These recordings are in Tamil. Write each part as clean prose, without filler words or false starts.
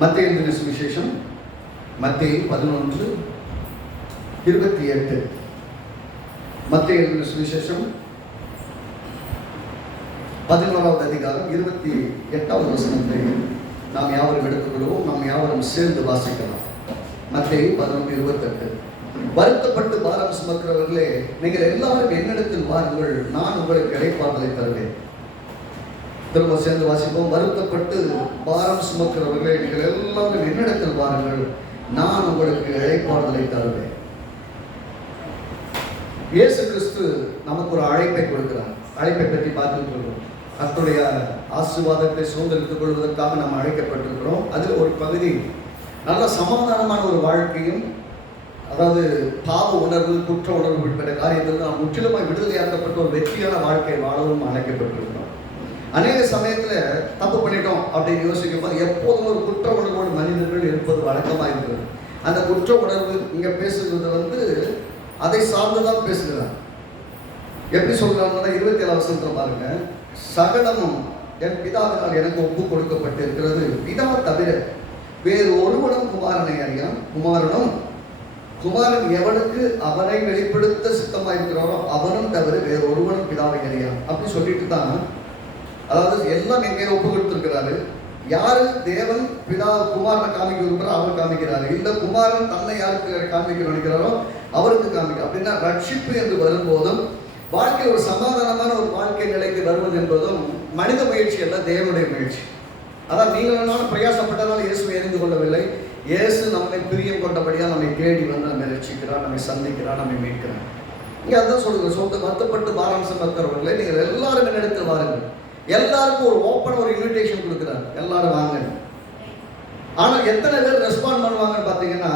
மத்தேயு எழுதின சுவிசேஷம் மத்தேயு 11:28. மத்தேயு எழுதின சுவிசேஷம் 11வது அதிகாரம் 28வது வசனத்தை நாம் யாவரும் எடுத்துக்கொள்வோம். நாம் யாவரும் சேர்ந்து வாசிக்கலாம். மத்தேயு 11:28. வருத்தப்பட்டு பாரம் சுமக்கிறவர்களே, நீங்கள் எல்லாரும் என்னிடத்தில் வாருங்கள், நான் உங்களுக்கு இளைப்பாறுதலை தருவேன். திரும்ப சேர்ந்து வாசிப்போம். வருத்தப்பட்டு பாரம் சுமக்கிறவர்களே, நீங்கள் எல்லாரும் என்னிடத்தில் வாருங்கள், நான் உங்களுக்கு இளைப்பாறுதலை தருவேன். இயேசு கிறிஸ்து நமக்கு ஒரு அழைப்பை கொடுக்கிறார். அழைப்பை பற்றி பார்த்துட்டு இருக்கோம். கர்த்தருடைய ஆசீர்வாதத்தை சுதந்திரித்துக் கொள்வதற்காக நாம் அழைக்கப்பட்டிருக்கிறோம். அதில் ஒரு பகுதி நல்ல சமாதானமான ஒரு வாழ்க்கையும், அதாவது பாவ உணர்வு, குற்ற உணர்வு உட்பட்ட காரியத்தில் நாம் முற்றிலுமாய் விடுதலையாக்கப்பட்ட ஒரு வெற்றியான வாழ்க்கை வாழவும் அழைக்கப்பட்டிருக்கிறோம். அநேக சமயத்தில் தப்பு பண்ணிட்டோம் அப்படின்னு யோசிக்கும் போது எப்போதும் ஒரு குற்ற உணர்வோடு மனிதர்கள் இருப்பது வழக்கமாக இருக்கிறது. அந்த குற்ற உணர்வு இங்கே பேசுகிறது அதை சார்ந்துதான் பேசுகிறார். எப்படி சொல்றாங்கன்னா 27 வசனத்தை பாருங்க. சகலமும் என் பிதாவினால் எனக்கு ஒப்பு கொடுக்கப்பட்டு இருக்கிறது. பிதா தவிர வேறு ஒருவனும் குமாரனை அறியான், குமாரன் எவனுக்கு அவனை வெளிப்படுத்த சித்தமாயிருக்கிறாரோ அவனும் தவிர வேறு ஒருவனும் பிதாவை அறியான். அப்படி சொல்லிட்டு தான், அதாவது எல்லாம் எங்கே ஒப்பு கொடுத்திருக்கிறாரு. யாரு தேவன் பிதா குமாரனை காமிக்க விரும்புகிறோ அவர் காமிக்கிறாரு, இல்லை குமாரன் தன்னை யாருக்கு காமிக்க நினைக்கிறாரோ அவருக்கு காமிக்க. அப்படின்னா ரட்சிப்பு என்று வரும்போதும், வாழ்க்கை ஒரு சமாதானமான ஒரு வாழ்க்கை நிலைக்கு வருவது என்பதும் மனித முயற்சி அல்ல, தேவனுடைய முயற்சி. அதான் நீங்கள் பிரயாசப்பட்டதால் இயேசுவை அறிந்து கொள்ளவில்லை. இயேசு நம்மை பிரியம் கொண்டபடியாக நம்மை தேடி வந்து நம்மை ரட்சிக்கிறார், நம்மை சந்திக்கிறார், நம்மை மீட்கிறார். இங்கே அதான் சொல்லுங்க. வருத்தப்பட்டு பாரம் சுமக்கிறவர்களே, நீங்கள் எல்லாரும் என்னிடத்தில் வாருங்கள். எல்லாருக்கும் ஒரு ஓப்பன் ஒரு இன்விடேஷன் கொடுக்குறாரு, எல்லாரும் வாங்க. ஆனால் எத்தனை பேர் ரெஸ்பாண்ட் பண்ணுவாங்கன்னு பார்த்தீங்கன்னா,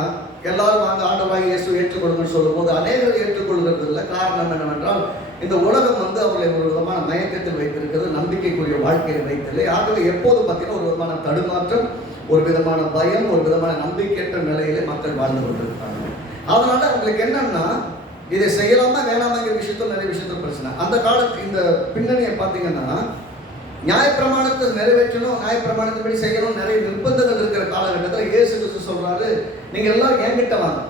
எல்லாரும் வாங்க ஆண்டவராகிய இயேசு ஏற்றுக்கொள்ளுங்கன்னு சொல்லும் போது அநேகர் ஏற்றுக்கொள்கிறது இல்லை. காரணம் என்னவென்றால், இந்த உலகம் அவர்களை ஒரு விதமான மயக்கத்தில் வைத்திருக்கிறது, நம்பிக்கைக்குரிய வாழ்க்கையை வைத்தில்லை. ஆகவே எப்போதும் பார்த்தீங்கன்னா ஒரு விதமான தடுமாற்றம், ஒரு விதமான பயம், ஒரு விதமான நம்பிக்கையற்ற நிலையிலே மக்கள் வாழ்ந்து கொண்டிருக்காங்க. அதனால அவங்களுக்கு என்னன்னா, இதை செய்யலாமா வேணாமாங்கிற விஷயத்தில் நிறைய விஷயத்தில் பிரச்சனை. அந்த காலத்து இந்த பின்னணியை பார்த்தீங்கன்னா, நியாயப்பிரமாணத்தை நிறைவேற்றணும், நியாயப்பிரமாணத்தின்படி செய்யணும், நிறைய நிர்பந்தங்கள் இருக்கிற காலகட்டத்தில் இயேசு கிறிஸ்து சொல்றாரு, நீங்க எல்லாரும் என்கிட்ட வாங்க.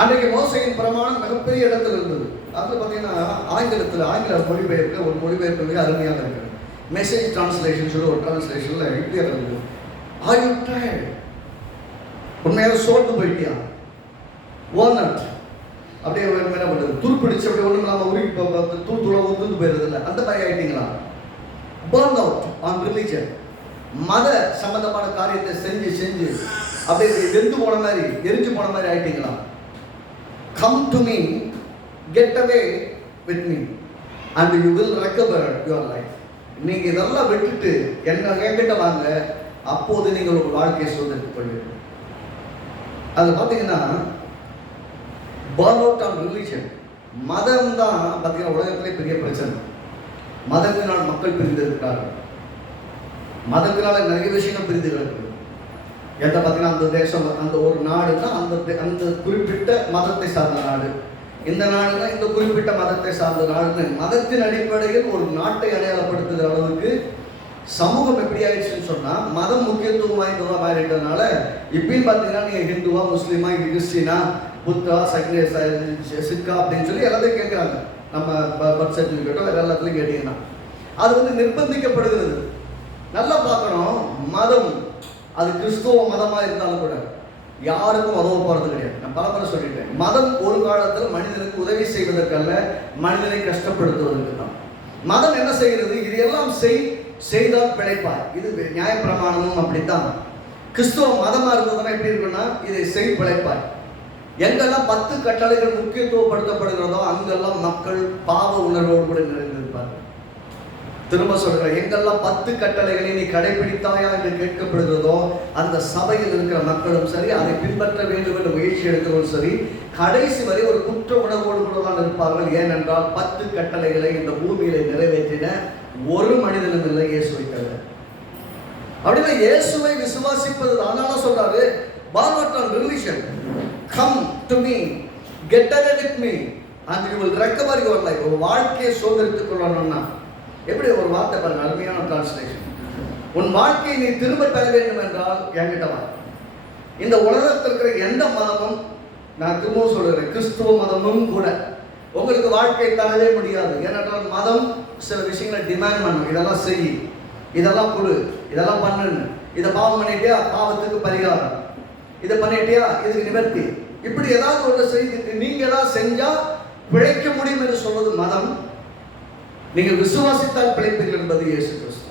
அன்றைக்கு மோசையின் பிரமாணம் மிகப்பெரிய இடத்துல இருந்தது. அதில் பார்த்தீங்கன்னா ஆங்கில மொழிபெயர்க்க ஒரு மொழிபெயர்ப்பு மிக அருமையாக இருக்கிறது. மெசேஜ் டிரான்ஸ்லேஷன் சொல்லி ஒரு டிரான்ஸ்லேஷன்ல இப்படியா இருக்குது, ஆர் யூ டயர்ட்? உண்மையாக சோர்ந்து போயிட்டியா? ஓனட் அப்படியே என்ன பண்ணுறது, துருப்பிடிச்சு அப்படியே ஒன்றும் இல்லாமல் உருகி தூள் தூளாக உதிர்ந்து போயிடுறது இல்லை, அந்த மாதிரி ஆயிட்டீங்களா? burn out on religion, மத சம்பந்தமான காரியத்தை செஞ்சு செஞ்சு அப்படியே வெந்து போன மாதிரி, எரிஞ்சு போன மாதிரி ஆயிட்டீங்களா? come to me, get away with me and you will recover your life. நீங்க இதெல்லாம் விட்டுட்டு என்கிட்ட வாங்க, அப்போது நீங்கள் ஒரு வாழ்க்கையை சுதந்திரித்துக் கொள்வீர்கள். அது பார்த்தீங்கன்னா burn out on religion, மதம் தான் பார்த்தீங்கன்னா உலகத்திலே பெரிய பிரச்சனை. மதத்தினால் மக்கள் பிரிந்து இருக்கிறார்கள். மதத்தினால நிறைய விஷயங்கள் பிரிந்து கிடக்குது. எந்த பார்த்தீங்கன்னா அந்த தேசம், அந்த ஒரு நாடுன்னா அந்த குறிப்பிட்ட மதத்தை சார்ந்த நாடு, இந்த நாடுனா இந்த குறிப்பிட்ட மதத்தை சார்ந்த நாடுன்னு மதத்தின் அடிப்படையில் ஒரு நாட்டை அடையாளப்படுத்துகிற அளவுக்கு சமூகம் எப்படி ஆயிடுச்சுன்னு சொன்னா, மதம் முக்கியத்துவம் வாய்ந்ததாக மாறிட்டதுனால இப்பயும் பார்த்தீங்கன்னா நீங்க ஹிந்துவா, முஸ்லீமா, கிறிஸ்டினா, புத்தா, சிக்கா அப்படின்னு சொல்லி எல்லாத்தையும் கேட்குறாங்க. நம்ம பர்த் சர்டிஃபிகேட்டோ வேறு எல்லாத்துலையும் கேட்டீங்கன்னா அது நிர்பந்திக்கப்படுகிறது. நல்லா பார்க்கணும், மதம் அது கிறிஸ்துவ மதமாக இருந்தாலும் கூட யாருக்கும் உதவ போகிறது கிடையாது. நான் பல முறை சொல்லிட்டேன், மதம் ஒரு காலத்தில் மனிதனுக்கு உதவி செய்வதற்கல்ல, மனிதனை கஷ்டப்படுத்துவதற்கு தான். மதம் என்ன செய்கிறது, இதையெல்லாம் செய்தால் பிழைப்பார். இது நியாயப்பிரமாணமும் அப்படித்தான். கிறிஸ்துவ மதமாக இருந்ததுன்னா எப்படி இருக்குன்னா, இதை செய் பிழைப்பார். எங்கெல்லாம் 10 கட்டளைகள் முக்கியத்துவப்படுத்தப்படுகிறதோ அங்கெல்லாம் மக்கள் பாவ உணர்வோடு கூட நிறைந்திருப்பார்கள். திரும்ப சொல்கிறேன், எங்கெல்லாம் 10 கட்டளைகளை நீ கடைபிடித்தாயா என்று கேட்கப்படுகிறதோ அந்த சபையில் இருக்கிற மக்களும் சரி, அதை பின்பற்ற வேண்டும் என்று முயற்சி எடுக்கிறவரும் சரி, கடைசி வரை ஒரு குற்ற உணர்வோடு கூட தான் இருப்பார்கள். ஏனென்றால் 10 கட்டளைகளை இந்த பூமியில நிறைவேற்றின ஒரு மனிதனும் இல்லை, இயேசுவை தவிர. அப்படின்னா இயேசுவை விசுவாசிப்பது. அதனால சொல்றாரு, burn out on religion, come to me, get away with me and you will recover your life. ஒரு வாழ்க்கையை சுதந்திரித்துக் கொள்ளணும்னா எப்படி ஒரு வார்த்தை பாருங்க, அருமையான டிரான்ஸ்லேஷன். உன் வாழ்க்கையை நீ திரும்ப பெற வேண்டும் என்றால் என்கிட்ட வா. இந்த உலகத்தில் இருக்கிற எந்த மதமும், நான் திரும்பவும் சொல்றேன், கிறிஸ்துவ மதமும் கூட உங்களுக்கு வாழ்க்கை தரவே முடியாது. ஏனென்றால் மதம் சில விஷயங்களை டிமாண்ட் பண்ணும். இதெல்லாம் செய், இதெல்லாம் கொடு, இதெல்லாம் பண்ணுன்னு. இதை பாவம் பண்ணிட்டியா, பாவத்துக்கு பரிகாரம். இதை பண்ணிட்டியா, இதுக்கு நிவர்த்தி. இப்படி ஏதாவது ஒன்று செய்துட்டு நீங்க ஏதாவது செஞ்சா பிழைக்க முடியும் என்று சொல்வது மதம். நீங்கள் விசுவாசித்தால் பிழைப்பீர்கள் என்பது இயேசு கிறிஸ்து.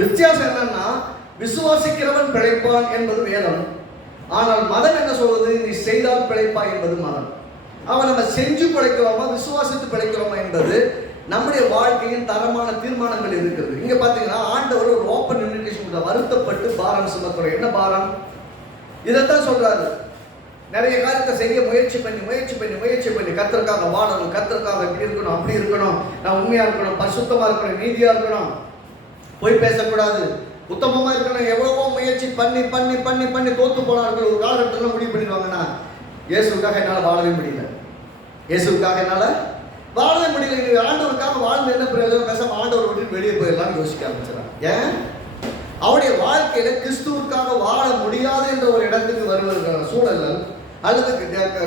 வித்தியாசம் என்னன்னா, விசுவாசிக்கிறவன் பிழைப்பான் என்பது வேதம். ஆனால் மதம் என்ன சொல்வது, நீ செய்தால் பிழைப்பாய் என்பது மதம். அவன் நம்ம செஞ்சு பிழைக்கிறோமா விசுவாசித்து பிழைக்கிறோமா என்பது நம்முடைய வாழ்க்கையின் தரமான தீர்மானங்கள் இருக்கிறது. இங்க பாத்தீங்கன்னா ஆண்டவர் ஒரு ஓப்பன் இன்விடேஷன், வருத்தப்பட்டு பாரம் சுமக்கிற என்ன பாரம், இதைத்தான் சொல்றாரு. நிறைய காரியத்தை செய்ய முயற்சி பண்ணி கர்த்தருக்காக வாழணும், கர்த்தருக்காக இப்படி இருக்கணும், அப்படி இருக்கணும், நான் உண்மையா இருக்கணும், பரிசுத்தமா இருக்கணும், நீதியா இருக்கணும், போய் பேசக்கூடாது, உத்தமமா இருக்கணும். எவ்வளவோ முயற்சி பண்ணி தோத்து போனார்கள். ஒரு காலகட்டத்தில் முடிவு பண்ணிடுவாங்கன்னா, இயேசுக்காக என்னால் வாழவே முடியல, இயேசுக்காக என்னால் வாழவே முடியல, ஆண்டவருக்காக வாழ்ந்து என்ன பிரயோஜனம், பேசாம ஆண்டவர் விட்டு வெளியே போயிடலாம்னு யோசிக்க ஆரம்பிச்சிடறான். ஏன்? அவருடைய வாழ்க்கையில கிறிஸ்துவுக்காக வாழ முடியாது என்ற ஒரு இடத்துக்கு வருவதற்கான சூழல்கள், அல்லது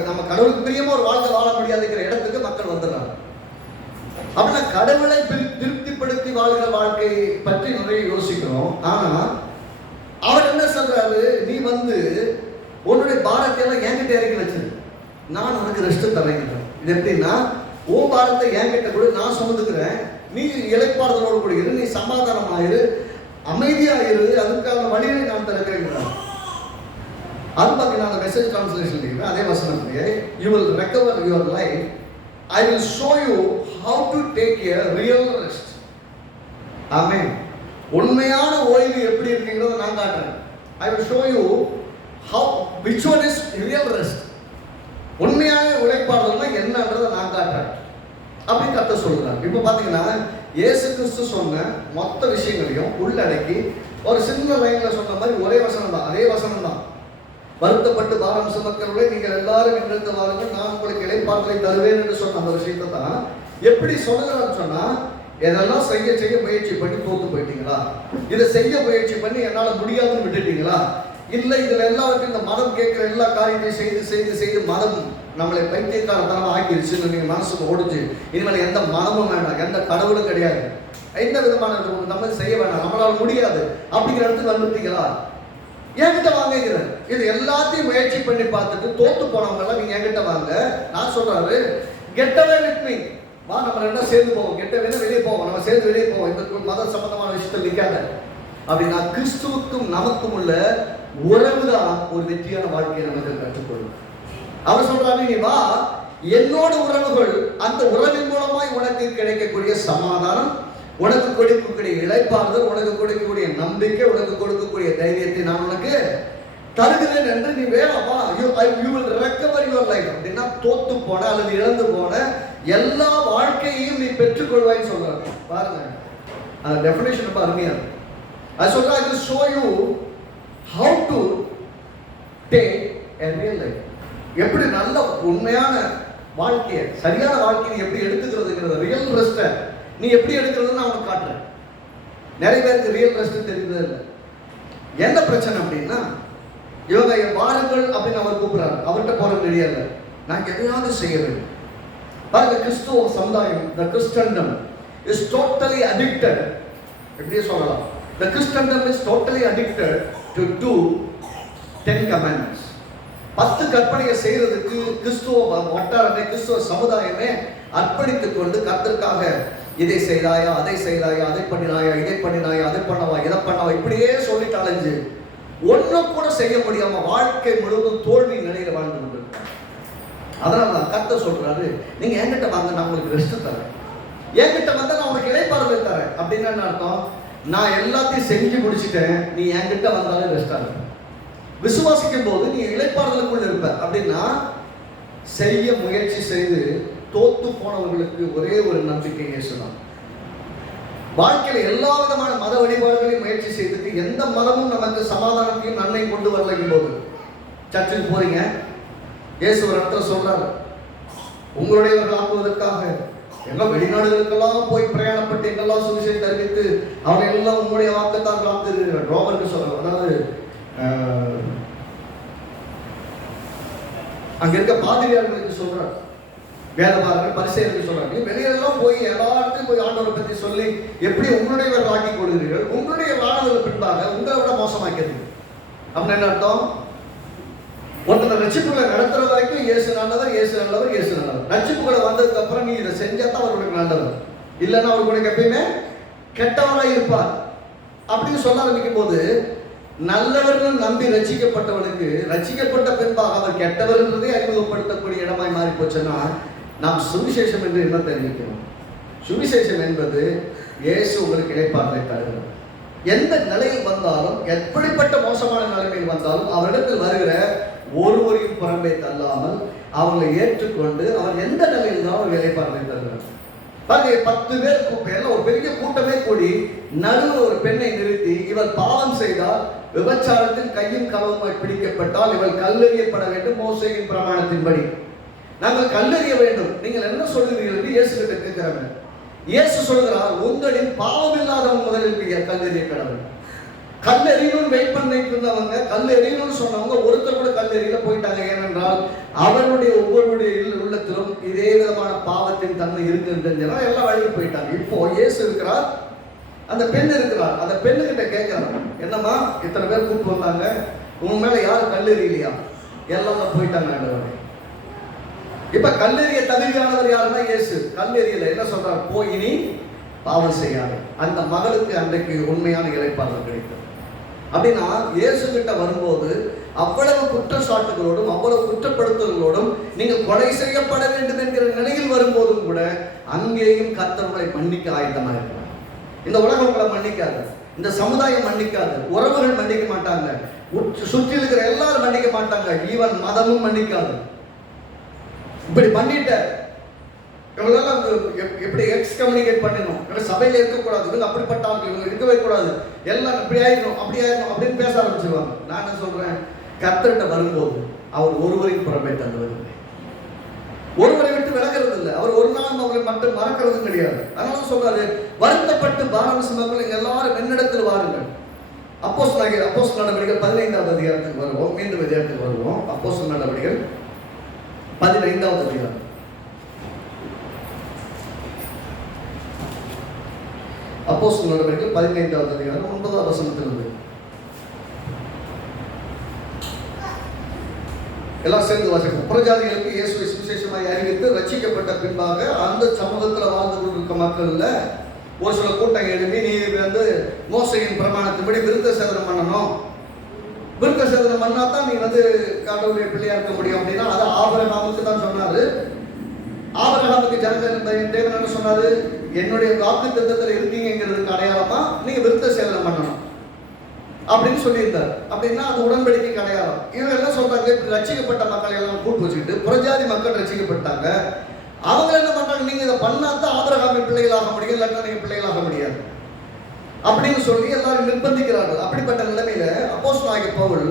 நம்ம கடவுளுக்கு பிரியமா ஒரு வாழ்க்கை வாழ முடியாதுங்கிற இடத்துக்கு மக்கள் வந்துடுறாங்க. அப்படின்னா கடவுளை திருப்திப்படுத்தி வாழ்கிற வாழ்க்கை பற்றி நிறைய யோசிக்கிறோம். ஆனா அவர் என்ன சொல்றாரு, நீ உன்னுடைய பாரத்தை எல்லாம் என்கிட்ட இறக்கி வச்சிரு, நான் உனக்கு ரெஸ்ட் தரேன். இது எப்படின்னா, ஓ பாரத்தை என்கிட்ட கூட நான் சுமந்துக்கிறேன், நீ இளைப்பாறுதலோடு கூட இரு, நீ சமாதானமாயிரு, அமைதியாயிரு, அதுக்கான வழியை நான் திறக்கிறேன். அது பார்த்தீங்கன்னா அந்த மெசேஜ் டிரான்ஸ்லேஷன் அதே வசனத்திலேயே, you will recover your life, I will show you how to take a real rest. ஆமென். உண்மையான ஓய்வு எப்படி இருக்குங்கிறத நான் காட்டுறேன். I will show you how, which one is real rest. உண்மையான உழைப்பாடுறதுனா என்னன்றதை நான் காட்டுறேன் அப்படின்னு கர்த்தர் சொல்றாரு. இப்போ பார்த்தீங்கன்னா இயேசு கிறிஸ்து சொன்ன மொத்த விஷயங்களையும் உள்ளடக்கி ஒரு சின்ன லைன்ல சொன்ன மாதிரி ஒரே வசனம் தான், அதே வசனம் தான். வருத்தப்பட்டு பாரம் சுமக்கிறவர்களே நீங்கள் எல்லாரும் எங்களுக்கு வாருங்கள், நான் உங்களுக்கு இளைப்பாறுதலை தருவேன் என்று சொன்ன அந்த விஷயத்தை தான் எப்படி சொல்லுகிறான்னு சொன்னா, இதெல்லாம் செய்ய முயற்சி பண்ணி தோத்து போயிட்டீங்களா, இதை செய்ய முயற்சி பண்ணி என்னால் முடியாதுன்னு விட்டுட்டீங்களா, இல்லை இதுல எல்லாவற்றையும் இந்த மதம் கேட்கிற எல்லா காரியத்தையும் செய்து மதம் நம்மளை பைத்தியக்காரத்தனமா ஆக்கிடுச்சுன்னு நீங்க மனசுக்கு ஓடிச்சு, இனிமேல் எந்த மதமும் வேண்டாம், எந்த கடவுளும் கிடையாது, எந்த விதமான நம்ம செய்ய வேண்டாம், நம்மளால முடியாது அப்படிங்கிற இடத்துக்கு வந்துட்டீங்களா, என்கிட்ட வாங்குகிற. இது எல்லாத்தையும் முயற்சி பண்ணி பார்த்துட்டு தோத்து போனவங்க எல்லாம் நீங்க என்கிட்ட வாங்க. நான் சொல்றாரு, கெட் அவே வித் மீ, வா நம்ம ரெண்டா சேர்ந்து போவோம், கெட்ட வேணா வெளியே போவோம், நம்ம சேர்ந்து வெளியே போவோம், இந்த மத சம்பந்தமான விஷயத்தில் நிற்காத அப்படின்னா கிறிஸ்துவுக்கும் நமக்கும் உள்ள உறவுதான் ஒரு வெற்றியான வாழ்க்கையை நமக்கு கற்றுக்கொள்ளும். அவர் சொல்றாரு, நீ வா, என்னோட உறவுகள், அந்த உறவின் மூலமாய் உனக்கு கிடைக்கக்கூடிய சமாதானம், உனக்கு கொடுக்கக்கூடிய இளைப்பாறுதல், உனக்கு கொடுக்கக்கூடிய நம்பிக்கை, உனக்கு கொடுக்கக்கூடிய தைரியத்தை நான் உனக்கு தருகிறேன் என்று நீ வேணாமா, you will recover your life. அப்படின்னா தோத்து போன அல்லது இழந்து போன எல்லா வாழ்க்கையையும் நீ பெற்றுக்கொள்வாய்ன்னு சொல்றாங்க. பாருங்க, அந்த டெஃபினேஷன் ரொம்ப அருமையா இருக்கு. அது சொல்றா, I will show you how to take a real life. எப்படி நல்ல உண்மையான வாழ்க்கையை, சரியான வாழ்க்கையை எப்படி எடுத்துக்கிறதுங்கிறத, ரியல் ரெஸ்ட்டை நீ எப்படி எடுக்கிறதுன்னு நான் உனக்கு காட்டுறேன். நிறைய பேருக்கு ரியல் ரெஸ்ட் தெரியுது இல்லை. என்ன பிரச்சனை அப்படின்னா, இவங்க வாருங்கள் அப்படின்னு அவர் கூப்பிடுறாரு, அவர்கிட்ட போற ரெடியா இல்லை, நான் எதையாவது செய்ய வேண்டும். பாருங்க, கிறிஸ்துவ சமுதாயம், the Christendom is totally addicted. எப்படியே சொல்லலாம், the Christendom is totally addicted to do 10 commandments. 10 கற்பனையை செய்யறதுக்கு கிறிஸ்துவ வட்டாரமே, கிறிஸ்துவ சமுதாயமே அர்ப்பணித்துக் கொண்டு கர்த்தருக்காக இதை செய்தாயா, அதை செய்தாயா, அதை பண்ணினாயா, இதை பண்ணினாயா, அதை பண்ணவா, இதை பண்ணவா, இப்படியே சொல்லிட்டு அலைஞ்சு ஒன்னும் கூட செய்ய முடியாம வாழ்க்கை முழுவதும் தோல்வி நிலையில வாழ்ந்து கொண்டிருக்காங்க. அதனால கர்த்தர் சொல்றாரு, நீங்க என்கிட்ட வாங்க, நான் உங்களுக்கு ரெஸ்ட் தரேன், என்கிட்ட வந்தா நான் உங்களுக்கு இளைப்பாறுதல் தரேன். அப்படின்னா என்ன அர்த்தம், நான் எல்லாத்தையும் செஞ்சு முடிச்சுட்டேன், நீ என்கிட்ட வந்தாலே ரெஸ்டா இருப்ப. விசுவாசிக்கும் போது நீ இளைப்பாறுதலுக்குள்ள இருப்ப. அப்படின்னா செய்ய முயற்சி செய்து தோத்து போனவர்களுக்கு ஒரே ஒரு நம்பிக்கை இயேசுதான். வாழ்க்கையில எல்லா விதமான மத வழிபாடுகளையும் முயற்சி செய்துட்டு எந்த மதமும் நமக்கு சமாதானத்தையும் நன்மையும் கொண்டு வரலையும் போது சர்ச்சுக்கு போறீங்க, இயேசு ஒரு இடத்துல சொல்றாரு, உங்களுடையவர்கள் ஆக்குவதற்காக எல்லாம் வெளிநாடுகளுக்கெல்லாம் போய் பிரயாணப்பட்டு எங்கெல்லாம் சுவிசேஷத்தை அறிவித்து அவங்க எல்லாம் உங்களுடைய வாக்குத்தான் காத்து ரோமருக்கு சொல்ற, அதாவது அங்க இருக்க பாதிரியார்களுக்கு சொல்றார், வேதபாரர்கள் பரிசேயர்களுக்கு சொல்றாங்க, வெளியெல்லாம் போய் எல்லா இடத்தையும் போய் ஆண்டவரை பற்றி சொல்லி எப்படி உங்களுடையவர்கள் ஆக்கிக் கொள்கிறீர்கள், உங்களுடைய ஆளுநர்கள் பின்பாக உங்களை விட மோசமாக்கிறது. அப்படின்னு என்ன அர்த்தம்? ஒருத்தர் ரட்சிப்புகளை நடத்துற வரைக்கும் இயேசு நல்லவர், இயேசு நல்லவர், இயேசு நல்லவர். ரட்சிப்புகளை வந்ததுக்கு அப்புறம் நீ இதை செஞ்சா தான் அவர்களுக்கு நல்லவர், இல்லைன்னா அவர்களுக்கு எப்பயுமே கெட்டவராக இருப்பார் அப்படின்னு சொல்ல ஆரம்பிக்கும் போது, நல்லவர்கள் நம்பி ரட்சிக்கப்பட்டவனுக்கு ரட்சிக்கப்பட்ட பின்பாக அவர் கெட்டவர் என்றதை அறிமுகப்படுத்தக்கூடிய இடமாய் மாறி போச்சுன்னா நாம் சுவிசேஷம் என்று என்ன தெரிவிக்கிறோம்? சுவிசேஷம் என்பது இயேசு உங்களுக்கு இளைப்பாறுதலை தருகிறார். எந்த நிலையில் வந்தாலும், எப்படிப்பட்ட மோசமான நிலைமையில் வந்தாலும், அவரிடத்தில் வருகிற ஒருவரையும் புறம்பே தள்ளாமல் அவங்களை ஏற்றுக்கொண்டு அவர் எந்த நிலையில் தான் அவர் இளைப்பாறுதலை தருகிறார். 10 பேர் ஒரு பெரிய கூட்டமே கூடி நடுவில் ஒரு பெண்ணை நிறுத்தி, இவர் பாவம் செய்தால், விபச்சாரத்தில் கையும் களவுமாய் பிடிக்கப்பட்டால் இவள் கல்லெறியப்பட வேண்டும் மோசேயின் பிரமாணத்தின்படி. நாங்கள் கல்லெறிய வேண்டும், நீங்கள் என்ன சொல்கிறீர்கள் என்று இயேசு கிட்ட கேட்கிறாங்க. இயேசு சொல்கிறார், உங்களின் பாவம் இல்லாதவங்க முதலில் கல்லெறிய கடவுள். கல்லெறியணும்னு வெயிட் பண்ணிட்டு இருந்தவங்க, கல்லெறியணும்னு சொன்னவங்க ஒருத்தர் கூட கல்லெறியில போயிட்டாங்க. ஏனென்றால் அவருடைய ஒவ்வொருடைய உள்ளத்திலும் இதே விதமான பாவத்தின் தன்மை இருக்குன்றா எல்லாம் வழிக்கு போயிட்டாங்க. இப்போ இயேசு இருக்கிறார், அந்த பெண் இருக்கிறார். அந்த பெண்ணுகிட்ட கேட்கிறாங்க, என்னம்மா இத்தனை பேர் கூப்பிட்டு வந்தாங்க, உங்க மேல யாரும் கல்லெறியிலையா? எல்லாம் போயிட்டாங்க. இப்ப கல்லெறிய தகுதியானவர் யாருன்னா இயேசு. கல்லெறியல என்ன சொல்றார்? போய் இனி பாவம் செய்யாது. அந்த மகளுக்கு அன்றைக்கு உண்மையான இளைப்பாறுதல் கிடைத்தது. அப்படின்னா இயேசு கிட்ட வரும்போது அவ்வளவு குற்றச்சாட்டுகளோடும் அவ்வளவு குற்றப்படுத்தல்களோடும் நீங்கள் கொலை செய்யப்பட வேண்டும் என்கிற நிலையில் வரும்போதும் கூட அங்கேயும் கர்த்தர் உங்களை மன்னிக்க ஆயத்தமா இருக்கிறார். இந்த உலகம் உங்களை மன்னிக்காது, இந்த சமுதாயம் மன்னிக்காது, உறவுகள் மன்னிக்க மாட்டாங்க, சுற்றி இருக்கிற எல்லாரும் மன்னிக்க மாட்டாங்க, ஈவன் மதமும் மன்னிக்காது. இப்படி பண்ணிட்ட இவங்களெல்லாம் எப்படி எக்ஸ்கம்யூனிகேட் பண்ணணும், சபையில இருக்கக்கூடாது, இவங்க அப்படிப்பட்ட ஆட்கள், இவங்க இருக்கவே கூடாது, எல்லாம் இப்படி ஆயிடணும் அப்படி ஆயிடணும் அப்படின்னு பேச ஆரம்பிச்சிருவாங்க. நான் என்ன சொல்றேன், கர்த்தர்கிட்ட வரும்போது அவர் ஒருவரையும் புறம்பே தள்ளுவதில்லை, ஒருவரை விட்டு விலகிறது இல்லை, அவர் ஒரு நாள் அவங்களை மட்டும் மறக்கிறதும் கிடையாது. அதனால சொல்றாரு, வருத்தப்பட்டு பாரம் சுமங்கள் இங்க எல்லாரும் என்னிடத்தில் வாருங்கள். அப்போஸ்தலர் நடவடிக்கைகள் 15வது அதிகாரத்துக்கு வருவோம். மீண்டும் அதிகாரத்துக்கு வருவோம். அப்போஸ்தலர் நடவடிக்கைகள் 15வது அதிகாரம். அப்போஸ்தலர் நடவடிக்கைகள் 15வது அதிகாரம் 9வது வசனத்திலிருந்து எல்லாம் சேர்ந்து வாசிப்போம். புறஜாதிகளுக்கு இயேசுவை சுவிசேஷமாய் அறிவித்து ரட்சிக்கப்பட்ட பின்பாக அந்த சமூகத்தில் வாழ்ந்து கொண்டிருக்க மக்கள்ல ஒரு சில கூட்டம் எழுப்பி, நீ மோசையின் பிரமாணத்தின்படி விருத்த சேதனம் பண்ணணும், விருத்த சேதனம் பண்ணா தான் நீ கடவுளுடைய பிள்ளையா இருக்க முடியும் அப்படின்னா, அது ஆபிரகாமுக்கு தான் சொன்னாரு. ஆபிரகாமுக்கு தேவன் என்ன சொன்னாரு? என்னுடைய வாக்கு தத்தத்தில் இருக்கீங்கிறதுக்கு அடையாளமா நீங்க விருத்த சேதனம் பண்ணணும் அப்படின்னு சொல்லியிருந்தார். அப்படின்னா அது உடன்படிக்கைக்கு அடையாளம். இவங்க எல்லாம் சொல்றாங்க, ரட்சிக்கப்பட்ட மக்கள் எல்லாம் கூட்டு வச்சுக்கிட்டு புறஜாதி மக்கள் ரட்சிக்கப்பட்டாங்க, அவங்க என்ன பண்றாங்க, நீங்க இதை பண்ணாதான் ஆபிரகாமின் பிள்ளைகளாக முடியும், இல்லாட்டா நீங்க பிள்ளைகளாக முடியாது அப்படின்னு சொல்லி எல்லாரும் நிர்பந்திக்கிறார்கள். அப்படிப்பட்ட நிலைமையில அப்போஸ்தலனாகிய பவுல்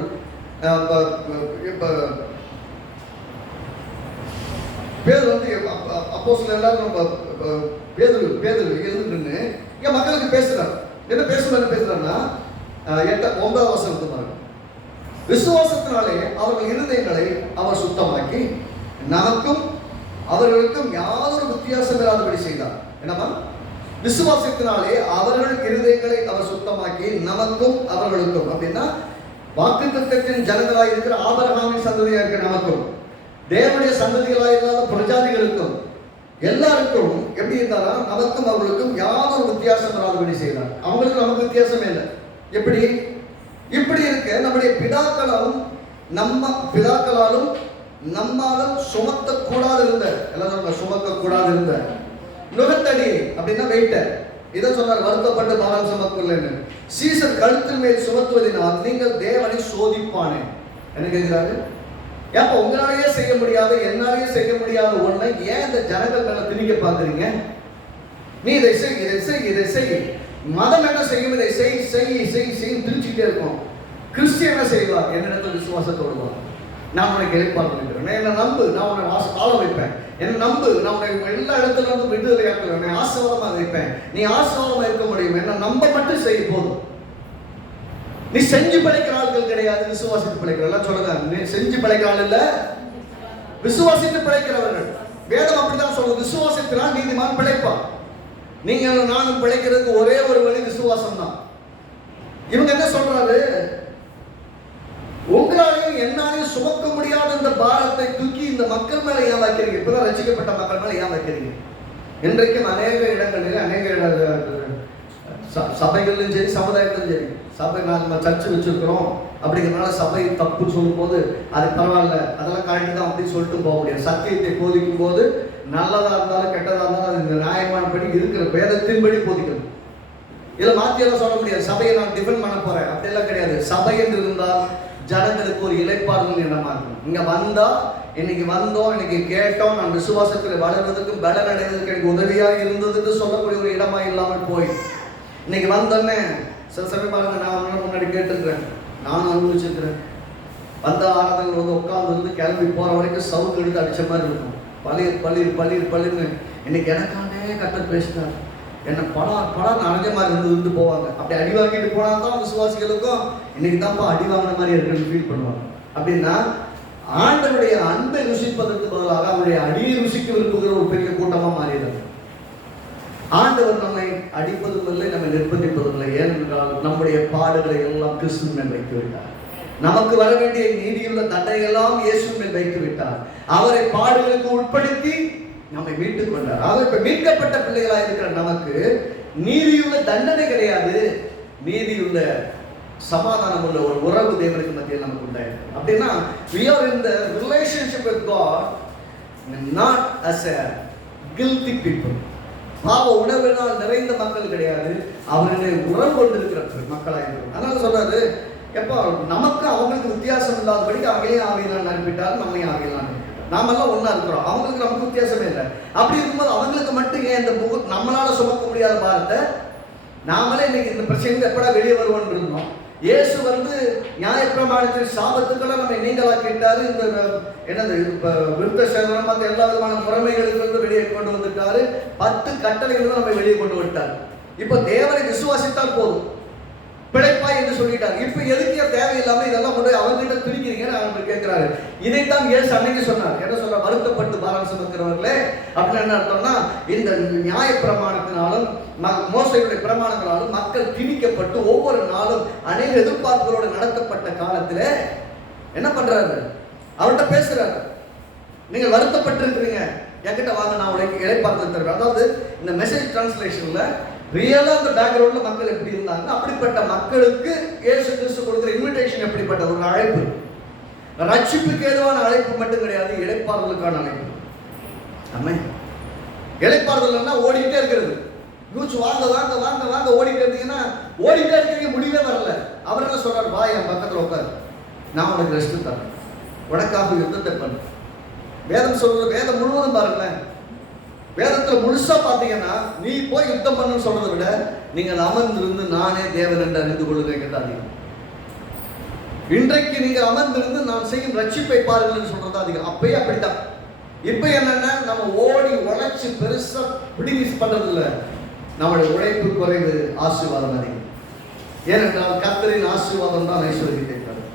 பேதுரு அப்போஸ்தலர் எல்லாரும் பேதுரு எழுந்துட்டு இங்க மக்களுக்கு பேசுறார். என்ன பேசுறாருன்னா 9வது வசனத்தை பாருங்க. விசுவாசத்தினாலே அவர்கள் இருதயங்களை அவர் சுத்தமாக்கி நமக்கும் அவர்களுக்கும் யாதொரு வித்தியாசம் இல்லாதபடி செய்தார். என்னமா? விசுவாசத்தினாலே அவர்கள் இருதயங்களை அவர் சுத்தமாக்கி நமக்கும் அவர்களுக்கும் அப்படின்னா வாக்குத்தத்தத்தின் ஜனங்களாய் இருக்கிற ஆபிரகாமின் சந்ததியாக இருக்கிற நமக்கும், தேவனுடைய சந்ததிகளாய் இல்லாத பிரஜாதிகளுக்கும் எல்லாருக்கும் எப்படி இருந்தாலும் நமக்கும் அவர்களுக்கும் யாதொரு வித்தியாசம் இல்லாதபடி செய்தார். அவங்களுக்கு நமக்கு வித்தியாசமே இல்லை. எப்படி? இப்படி இருக்க நம்முடைய பிதாக்களாலும் நம்மாலும் சுமத்தக்கூடாது இருந்த, எல்லாம் சுமக்கக்கூடாது இருந்த நுகத்தடி அப்படின்னா வெயிட்ட, இதை சொன்னார், வருத்தப்பட்டு பாரம் சுமக்கலன்னு. சீசர் கழுத்தின் மேல் சுமத்துவதனால் நீங்கள் தேவனை சோதிப்பானே. என்ன கேட்கிறாரு? ஏப்ப உங்களாலேயே செய்ய முடியாத, என்னாலேயே செய்ய முடியாத ஒன்றை ஏன் இந்த ஜனங்கள் மேல திணிக்க பாக்குறீங்க? நீ இதை செய், இதை செய், இதை செய். மதம் என்ன செய்யும்? இதை செய் செய் செய் செய் திரிச்சுட்டே இருக்கும். கிறிஸ்டியன் என்ன செய்வார்? என்னிடத்துல விசுவாசத்தோடு வா, நான் உனக்கு இளைப்பாறுதல், என்ன நம்பு, நான் உன்னை ஆள வைப்பேன், என்ன நம்பு, நான் உன்னை எல்லா இடத்துல இருந்து விடுதலையாக்குவேன், உன்னை ஆசீர்வாதமாக வைப்பேன், நீ ஆசீர்வாதமாக இருக்க முடியும், என்ன நம்ப மட்டும் செய்ய போதும். நீ செஞ்சு பிழைக்கிற ஆட்கள் கிடையாது, விசுவாசித்து பிழைக்கிற. எல்லாம் சொல்லுங்க, நீ செஞ்சு பிழைக்கிற ஆள் இல்ல, விசுவாசித்து பிழைக்கிறவர்கள். வேதம் அப்படிதான் சொல்லுது, விசுவாசிக்கிறான் நீதிமான் பிழைப்பான். நீங்க நானும் பிழைக்கிறதுக்கு ஒரே ஒரு வழி விசுவாசம் தான். இவங்க என்ன சொல்றாரு, உங்களாலையும் என்னாலையும் சுமக்க முடியாத இந்த பாரத்தை தூக்கி இந்த மக்கள் மேல ஏன் வைக்கிறீங்க? இப்பதான் ரசிக்கப்பட்ட மக்கள் மேல ஏன் வைக்கிறீங்க? இன்றைக்கும் அநேக இடங்களில் அநேக சபைகளிலும் சரி சமுதாயத்திலும் சரி, சபை நம்ம சர்ச்சு வச்சிருக்கிறோம் அப்படிங்கிறதுனால சபை தப்பு சொல்லும் போது அது பரவாயில்ல, அதெல்லாம் கரெக்ட் தான் அப்படின்னு சொல்லிட்டு போக முடியாது. சத்தியத்தை போதிக்கும் போது நல்லதா இருந்தாலும் கெட்டதா இருந்தாலும் அது இந்த நியாயமானபடி இருக்கிற வேதத்தின்படி போதிக்கணும். இதில் மாற்றியெல்லாம் சொல்ல முடியாது, சபையை நான் டிஃபெண்ட் பண்ண போறேன் அப்படியெல்லாம் கிடையாது. சபை என்று இருந்தால் ஜனங்களுக்கு ஒரு இளைப்பாறுதல் இடமா இருக்கும். இங்க வந்தா, இன்னைக்கு வந்தோம், இன்னைக்கு கேட்டோம், நான் விசுவாசத்தில் வளர்வதற்கும் பலன் அடைவதற்கு எனக்கு உதவியா இருந்ததுன்னு சொல்லக்கூடிய ஒரு இடமா இல்லாமல் போய் இன்னைக்கு வந்தோன்னே சில சமயம் நான் முன்னாடி கேட்டுருக்கிறேன், நானும் அனுபவிச்சிருக்கிறேன். வந்த ஆராதனை வந்து உட்கார்ந்து கிளம்பி போற வரைக்கும் சவுண்ட் எடுத்து அடிச்ச மாதிரி இருக்கும். பளிர் பளிர் பளிர் பளிர்னு. இன்னைக்கு எனக்கானே கட்டர் பேசினார், என்ன படம் அடைஞ்ச மாதிரி இருந்து போவாங்க. அப்படி அடி வாங்கிட்டு போனா தான் விசுவாசிகளுக்கும் இன்னைக்கு தான்ப்பா அடி வாங்கின மாதிரி இருக்குன்னு ஃபீல் பண்ணுவாங்க. அப்படின்னா ஆண்டவருடைய அன்பை ருசிப்பதற்கு பதிலாக அவருடைய அடியை ருசிக்க விரும்புகிற ஒரு பெரிய கூட்டமா மாறிடுது. ஆண்டவர் நம்மை அடிப்பதும் இல்லை, நம்மை நிர்பந்திப்பதும் இல்லை. ஏனென்றால் நம்முடைய பாடுகளை எல்லாம் கிறிஸ்துவின் மேல் வைத்து விட்டார். நமக்கு வர வேண்டிய நீதியுள்ள தண்டனையெல்லாம் இயேசுவின் மேல் வைத்து விட்டார். அவரை பாடுகளுக்கு உட்படுத்தி நம்மை மீட்டுக் கொண்டார். அவர் இப்ப மீட்கப்பட்ட பிள்ளைகளாக இருக்கிற நமக்கு நீதியுள்ள தண்டனை கிடையாது, நீதியுள்ள சமாதானம் உள்ள ஒரு உறவு தேவனுக்கு மத்தியில் நமக்கு உண்டாயிருக்கு. அப்படின்னா we are in the relationship with God, not as a guilty people. பாவ உணர்வினால் நிறைந்த மக்கள் கிடையாது, அவருடைய உறவு கொண்டிருக்கிற மக்களாக இருக்கிறோம். அதனால சொல்றாரு, எப்போ நமக்கு அவங்களுக்கு வித்தியாசம் இல்லாதபடி அவங்களையும் ஆவியெல்லாம் அனுப்பிட்டாலும் நம்மையும் ஆவியெல்லாம் அனுப்பிட்டார். நாமெல்லாம் ஒன்றா இருக்கிறோம், அவங்களுக்கு நமக்கு வித்தியாசமே இல்லை. அப்படி இருக்கும்போது அவங்களுக்கு மட்டும் ஏன் இந்த நம்மளால சுமக்க முடியாத பாரத்தை நாமளே இன்னைக்கு இந்த பிரச்சனை எப்படா வெளியே வருவோன்னு இருந்தோம். இயேசு வந்து நியாயப்பிரமாணத்தின் சாபத்துக்களை நம்ம நீங்களாக்கிட்டாரு. இந்த என்னது விருத்த சேதனம் மற்ற எல்லா விதமான முறைமைகளுக்கு வெளியே கொண்டு வந்துட்டாரு. 10 கட்டளைகளும் நம்ம வெளியே கொண்டு வந்துட்டாரு. இப்போ தேவனை விசுவாசித்தால் போதும், பிழைப்பாய் என்று சொல்லிட்டார். இப்ப எதுக்கு தேவையில்லாம இதெல்லாம் கொண்டு அவர்கிட்ட பிரிக்கிறீங்கன்னு அவர் கேட்கிறாரு. இதைத்தான் இயேசு அன்னைக்கு சொன்னார். என்ன சொல்ற, வருத்தப்பட்டு பாரம் சுமக்கிறவர்களே அப்படின்னு என்ன அர்த்தம்னா, இந்த நியாய பிரமாணத்தினாலும் மோசையுடைய பிரமாணங்களாலும் மக்கள் திணிக்கப்பட்டு ஒவ்வொரு நாளும் அநேக எதிர்பார்ப்புகளோடு நடத்தப்பட்ட காலத்துல என்ன பண்றாரு, அவர்கிட்ட பேசுறாரு. நீங்க வருத்தப்பட்டு இருக்கிறீங்க, என்கிட்ட வாங்க, நான் உனக்கு இளைப்பாறுதல் தருவேன். அதாவது இந்த மெசேஜ் டிரான்ஸ்லேஷன்ல ரியலா அந்த பேக்ரவுண்ட்ல மக்கள் எப்படி இருந்தாங்க, அப்படிப்பட்ட மக்களுக்கு இயேசு கிறிஸ்து கொடுக்கிற இன்விடேஷன் எப்படிப்பட்ட ஒரு அழைப்பு. ரட்சிப்புக்கு ஏதுவான அழைப்பு மட்டும் கிடையாது, இளைப்பாறுதலுக்கான அழைப்பு. ஆமென். இளைப்பாறுதல்னா ஓடிக்கிட்டே இருக்கிறது. யூஸ் வாங்க வாங்க வாங்க வாங்க ஓடிட்டே இருந்தீங்கன்னா ஓடிட்டே இருக்கிறீங்க, முடிவே வரல. அவர் என்ன சொல்றாரு, வா என் பக்கத்துல உட்காரு, நான் உனக்கு ரெஸ்ட் தரேன், உனக்காக யுத்தத்தை பண்ணு. வேதம் சொல்றது, வேதம் முழுவதும் பாருங்களேன், வேதத்துல முழுசா பாத்தீங்கன்னா நீ போய் யுத்தம் பண்ணு சொல்றதை விட நீங்கள் அமர்ந்திருந்து நானே தேவன் என்று அறிந்து கொள்ளுங்க அதிகம். இன்றைக்கு நீங்க அமர்ந்திருந்து நான் செய்யும் ரட்சிப்பை பாருங்கள் சொல்றது அதிகம். அப்பயே அப்படித்தான். இப்ப என்னன்னா நம்ம ஓடி உழைச்சு பெருசா பிடிங்கி பண்றது இல்லை, நம்மளுடைய உழைப்பு குறைவு, ஆசீர்வாதம் அதிகம். ஏனென்றால் கர்த்தரின் ஆசீர்வாதம் தான் ஐஸ்வர்யத்தை தரும்,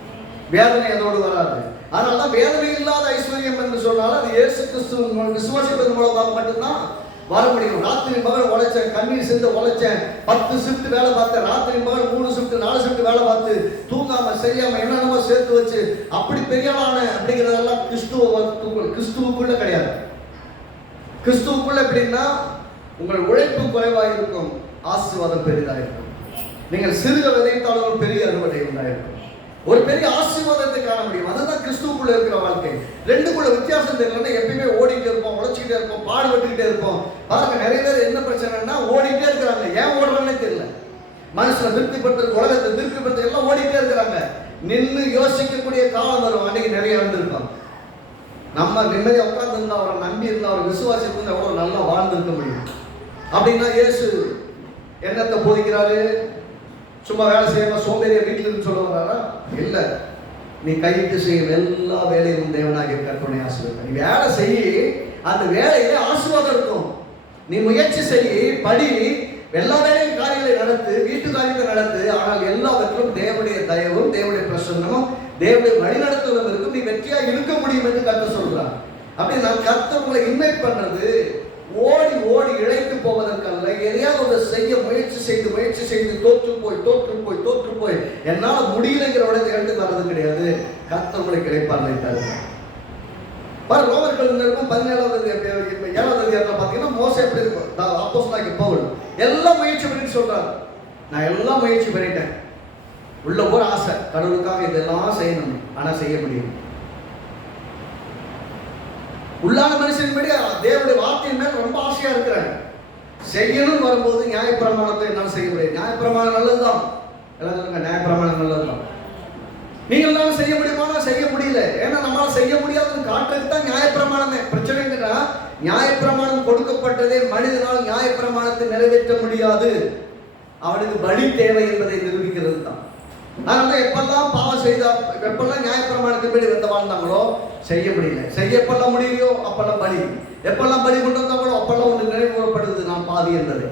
வேதனை அதோடு வராது. அதனாலதான் வேதனை இல்லாத ஐஸ்வர்யம் என்று சொன்னாலும் அது இயேசு கிறிஸ்துவின் விசுவாசிப்பதன் மூலமாக மட்டும்தான் வர முடியும். ராத்திரி மகன் உழைச்சேன், கண்ணீர் சிந்து உழைச்சேன், 10 ஷிஃப்ட் வேலை பார்த்தேன், ராத்திரி மகன் 3 ஷிஃப்ட் 4 ஷிஃப்ட் வேலை பார்த்து தூங்காம செய்யாம என்னென்னமோ சேர்த்து வச்சு அப்படி பெரியாளான அப்படிங்கிறதெல்லாம் கிறிஸ்துவுக்குள்ள கிடையாது. கிறிஸ்துவுக்குள்ள எப்படின்னா உங்கள் உழைப்பு குறைவாக இருக்கும், ஆசீர்வாதம் பெரிதாக இருக்கும். நீங்கள் சிறுக விதைத்தாலும் பெரிய அறுவடை உண்டாயிருக்கும், ஒரு பெரிய ஆசீர்வாதத்தை காண முடியும். அதுதான் கிறிஸ்துவுக்குள்ள இருக்கிற வாழ்க்கை. ரெண்டுக்குள்ள வித்தியாசம் தெரியலன்னா எப்பயுமே ஓடிக்கிட்டே இருப்போம், உழைச்சிக்கிட்டே இருப்போம், பாடுபட்டுக்கிட்டே இருப்போம். பாருங்க, நிறைய பேர் என்ன பிரச்சனைனா ஓடிக்கிட்டே இருக்கிறாங்க, ஏன் ஓடுறாங்கன்னே தெரியல. மனுஷனை திருப்திப்படுத்த, உலகத்தை திருப்திப்படுத்த எல்லாம் ஓடிக்கிட்டே இருக்கிறாங்க. நின்று யோசிக்கக்கூடிய காலம் வரும், அன்னைக்கு நிறைய இருந்திருக்கும். நம்ம நிம்மதியா உட்கார்ந்து இருந்தா, அவரை நம்பி இருந்தா, அவரை விசுவாசித்து இருந்தா எவ்வளவு நல்லா வாழ்ந்திருக்க முடியும். அப்படின்னா இயேசு என்னத்தை போதிக்கிறாரு, சும்மா வேலை செய்யாம சோம்பேறிய வீட்டில் இருந்து சொல்ல வர்றாரா? இல்ல, நீ கையிட்டு செய்யும் எல்லா வேலையும் தேவனாகிய கற்பனை ஆசீர்வாதம். நீ வேலை செய்ய, அந்த வேலையில ஆசீர்வாதம் இருக்கும். நீ முயற்சி செய், படி, எல்லா வேலையும் காரியங்களை நடத்து, வீட்டு காரியங்களை நடத்து. ஆனால் எல்லாவற்றிலும் தேவனுடைய தயவும் தேவனுடைய பிரசன்னமும் தேவனுடைய வழிநடத்துவதும் இருக்கும். நீ வெற்றியா இருக்க முடியும் என்று கர்த்தர் சொல்றார். அப்படி நான் கர்த்தர் உங்களை இன்வைட் பண்றது ஓடி ஓடி இழைத்து போவதற்கல்ல. எதையாவது ஒரு செய்ய முயற்சி செய்து தோற்று போய் என்னால் முடியலைங்கிற உடனே எழுந்து வர்றது கிடையாது. கர்த்தர் உங்களை கிடைப்பார்களை தருவார். ரோமர்கள் 17வது அதிகாரத்தில் பார்த்தீங்கன்னா மோசே எப்படி இருக்கும், அப்போஸ்தலனாகிய பவுல் எல்லாம் முயற்சி பண்ணிட்டு சொல்றாரு, நான் எல்லாம் முயற்சி பண்ணிட்டேன், உள்ள ஒரு ஆசை, கடவுளுக்காக இதெல்லாம் செய்யணும், ஆனா செய்ய முடியும். உள்ளான மனுஷன் படி தேவனுடைய வார்த்தையின் மேல ரொம்ப ஆசையா இருக்கிறாங்க. செய்யணும் வரும்போது நியாயப்பிரமாணத்தை என்னால் செய்ய முடியாது. நியாயப்பிரமாணம் நல்லதுதான், எல்லாம் சொல்லுங்க, நியாயப்பிரமாணம் நல்லதுதான். நீங்க எல்லாரும் செய்ய முடியுமா? செய்ய முடியல. ஏன்னா நம்மளால செய்ய முடியாதுன்னு காட்டுறதுக்கு தான் நியாயப்பிரமாணமே. பிரச்சனை என்னன்னா, நியாயப்பிரமாணம் கொடுக்கப்பட்டதே மனிதனால் நியாயப்பிரமாணத்தை நிறைவேற்ற முடியாது, அவனுக்கு பலி தேவை என்பதை நிரூபிக்கிறது தான். அதனால எப்பெல்லாம் பாவம் செய்தா, எப்பெல்லாம் நியாயப்பிரமாணத்தின்படி வந்து வாழ்ந்தாங்களோ செய்ய முடியல. செய்ய எப்பெல்லாம் முடியலையோ அப்பெல்லாம் பலி, எப்பெல்லாம் பலி கொண்டு வந்தாங்களோ அப்பெல்லாம் ஒன்று நினைவுபடுது, நான் பாவி என்பது.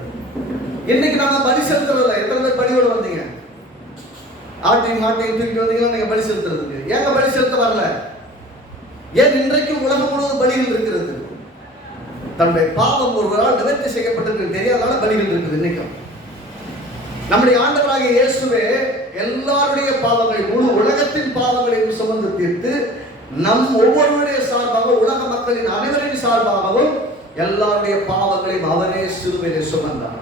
இன்னைக்கு நாம பலி செலுத்துறதில்ல. எத்தனை பேர் பலியோடு வந்தீங்க? ஆட்டையும் மாட்டையும் தூக்கிட்டு வந்தீங்கன்னா நீங்க பலி செலுத்துறதுக்கு. ஏங்க பலி செலுத்த வரல? ஏன் இன்றைக்கு உலகம் முழுவதும் பலிகள் இருக்கிறது? தன்னுடைய பாவம் ஒருவரால் நிவர்த்தி செய்யப்பட்டிருக்கு தெரியாதனால பலிகள் இருக்குது. இன்னைக்கும் நம்முடைய ஆண்டவராகிய இயேசுவே எல்லாருடைய பாவங்களை, முழு உலகத்தின் பாவங்களையும் சுமந்து தீர்த்து நம் ஒவ்வொருவருடைய சார்பாக, உலக மக்களின் அனைவரின் சார்பாகவும் எல்லாருடைய பாவங்களையும் அவரே சிலுவையிலே சுமந்தார்.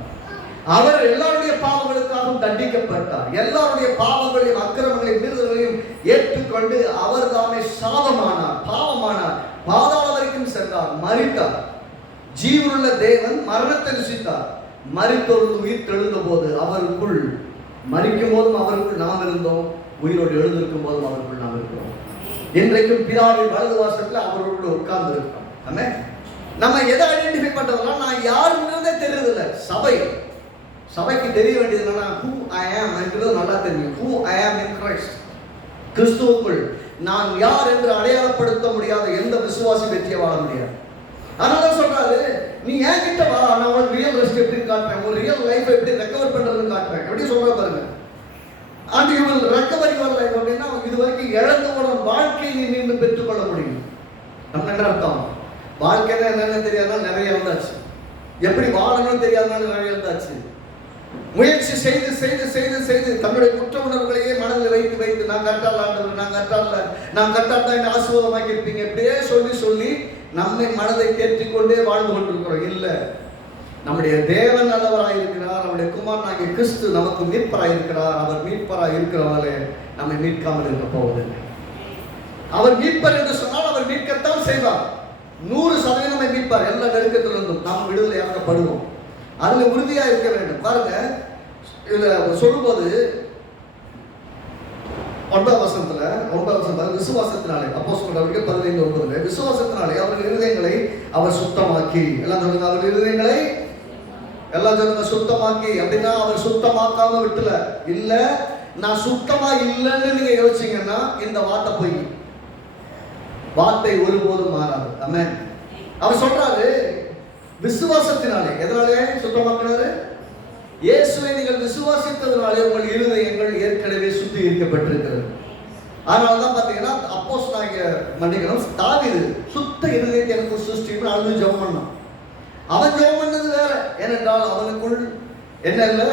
அவர் எல்லாருடைய பாவங்களுக்காகவும் தண்டிக்கப்பட்டார். எல்லாருடைய பாவங்களையும் அக்கிரமங்களையும் மீறுதல்களையும் ஏற்றுக்கொண்டு அவர் தாமே சாபமானார், பாவமானார், பாதாள வரைக்கும் சென்றார், மரித்தார். ஜீவனுள்ள தேவன் மரணத்தை ருசித்தார். மரித்தோடு உயிர் தெழுந்த போது அவருக்குள், மரிக்கும் போதும் அவருக்குள் நாம் இருந்தோம், உயிரோடு எழுந்திருக்கும் போதும் அவருக்குள் நாம் இருக்கிறோம். இன்றைக்கும் பிதாவின் வலது வாசத்தில் அவரோடு உட்கார்ந்து இருக்கோம். ஆமென். நம்ம எதை ஐடென்டிஃபை பண்றதுனா, நான் யாருங்கிறதே தெரியறதில்லை. சபைக்கு தெரிய வேண்டியது என்னன்னா, who I am என்கிறது நல்லா தெரியும். who I am in Christ, கிறிஸ்துவுக்குள் நான் யார் என்று அடையாளப்படுத்த முடியாத எந்த விசுவாசி வெற்றியை வாழ முடியாது. அதனால சொல்றாரு, நீ ஏன் கிட்ட வா, நான் உனக்கு ரியல் ரெஸ்ட் எப்படி காட்டுறேன், ஒரு ரியல் லைஃப் எப்படி ரெக்கவர் பண்றதுன்னு காட்டுறேன். எப்படி சொல்ற பாருங்க. And you will recover your life. அப்படின்னா இது வரைக்கும் இழந்து போன வாழ்க்கையை நீ மீண்டும் பெற்றுக்கொள்ள முடியும். நம்ம என்ன அர்த்தம்? வாழ்க்கைன்னா என்னன்னு தெரியாதனால நிறைய இருந்தாச்சு, எப்படி வாழணும்னு தெரியாதனால நிறைய இருந்தாச்சு. முயற்சி செய்து செய்து செய்து செய்து தன்னுடைய குற்ற உணர்வுகளையே மனதில் வைத்து வைத்து, நான் கட்டால் ஆண்டவர், நான் கட்டால் தான் என்ன ஆசீர்வாதமாக்கி இருப்பீங்க, இப்படியே சொல்லி சொல்லி நம்மை மனதை தேற்றிக்கொண்டே வாழ்ந்து கொண்டிருக்கிறோம். இல்லை, நம்முடைய தேவன் நல்லவராக இருக்கிறார், நம்முடைய குமாரனாகிய கிறிஸ்து நமக்கு மீட்பராக இருக்கிறார். அவர் மீட்பராக இருக்கிறவர்களே நம்மை மீட்காமல் இருக்க போவதில்லை. அவர் மீட்பர் என்று சொன்னால் அவர் மீட்கத்தான் செய்வார். 100% நம்மை மீட்பார். எல்லா நெருக்கத்திலிருந்தும் நாம் விடுதலையாக்கப்படுவோம். அதுல உறுதியா இருக்க வேண்டும். பாருங்க, இதுல சொல்லும்போது 9வது வசனத்துல விசுவாசத்தினாலே, அப்போஸ்தலர்கள் 15:9, விசுவாசத்தினாலே அவர்கள் இருதயங்களை அவர் சுத்தமாக்கி, எல்லாம் சொல்லுங்க, அவர் இருதயங்களை எல்லாம் சொல்லுங்க சுத்தமாக்கி. அப்படின்னா அவர் சுத்தமாக்காம விட்டுல இல்ல. நான் சுத்தமா இல்லைன்னு நீங்க யோசிச்சீங்கன்னா இந்த வார்த்தை ஒருபோதும் மாறாது. ஆமென். அவர் சொல்றாரு, விசுவாசத்தினாலே. எதனாலே சுத்தமாக்கினாரு? இயேசுவை நீங்கள் விசுவாசித்ததனாலே உங்கள் இருதயங்கள் ஏற்கனவே சுத்திகரிக்கப்பட்டிருக்கிறது. அதனாலதான் பாத்தீங்கன்னா அப்போஸ்தலனாகிய தாவீது சுத்த இருதயத்தை எனக்கு சிருஷ்டின்னு அழுது ஜெபம் பண்ணான். அவன் ஜெபம் பண்ணது வேற. ஏனென்றால் அவனுக்குள் என்ன இல்லை,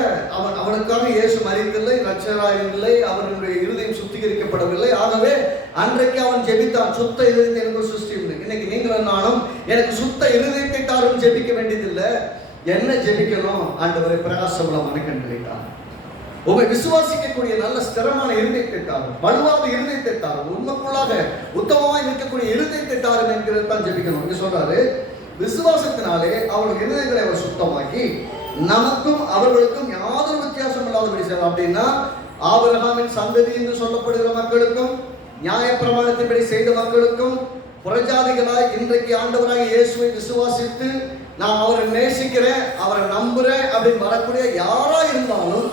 அவனுக்காக இயேசு மரிக்கவில்லை, ரட்சகராயில்லை, அவனுடைய இருதயம் சுத்திகரிக்கப்படவில்லை. ஆகவே அன்றைக்கு அவன் ஜெபித்தான், சுத்த இருதயத்தை எனக்கு சிருஷ்டி. இன்னைக்கு நீங்களும் நானும் எனக்கு சுத்த இருதயத்தை தாரும் ஜெபிக்க வேண்டியதில்லை. என்ன ஜெபிக்கணும்? ஆண்டவரை பிரகாசமான கண்களை தாரும், உங்களை விசுவாசிக்கக்கூடிய நல்ல ஸ்திரமான இருதயத்தை தாரும், வலுவாத இருதயத்தை தாரும், உண்மைக்குள்ளாக உத்தமமாய் நிற்கக்கூடிய இருதயத்தை தாரும் என்கிறது தான் ஜெபிக்கணும். இங்க சொல்றாரு, விசுவாசத்தினாலே அவர்கள் இருதயங்களை அவர் சுத்தமாக்கி நமக்கும் அவர்களுக்கும் யாதொரு வித்தியாசம் இல்லாதபடி செய்யலாம். அப்படின்னா ஆபிரகாமின் சந்ததி என்று சொல்லப்படுகிற மக்களுக்கும், நியாயப்பிரமாணத்தின்படி செய்த மக்களுக்கும், புறஜாதிகளாய் இன்றைக்கு ஆண்டவராக இயேசுவை விசுவாசித்து நான் அவரை நேசிக்கிறேன், அவரை நம்புறேன் அப்படின்னு வரக்கூடிய யாரா இருந்தாலும்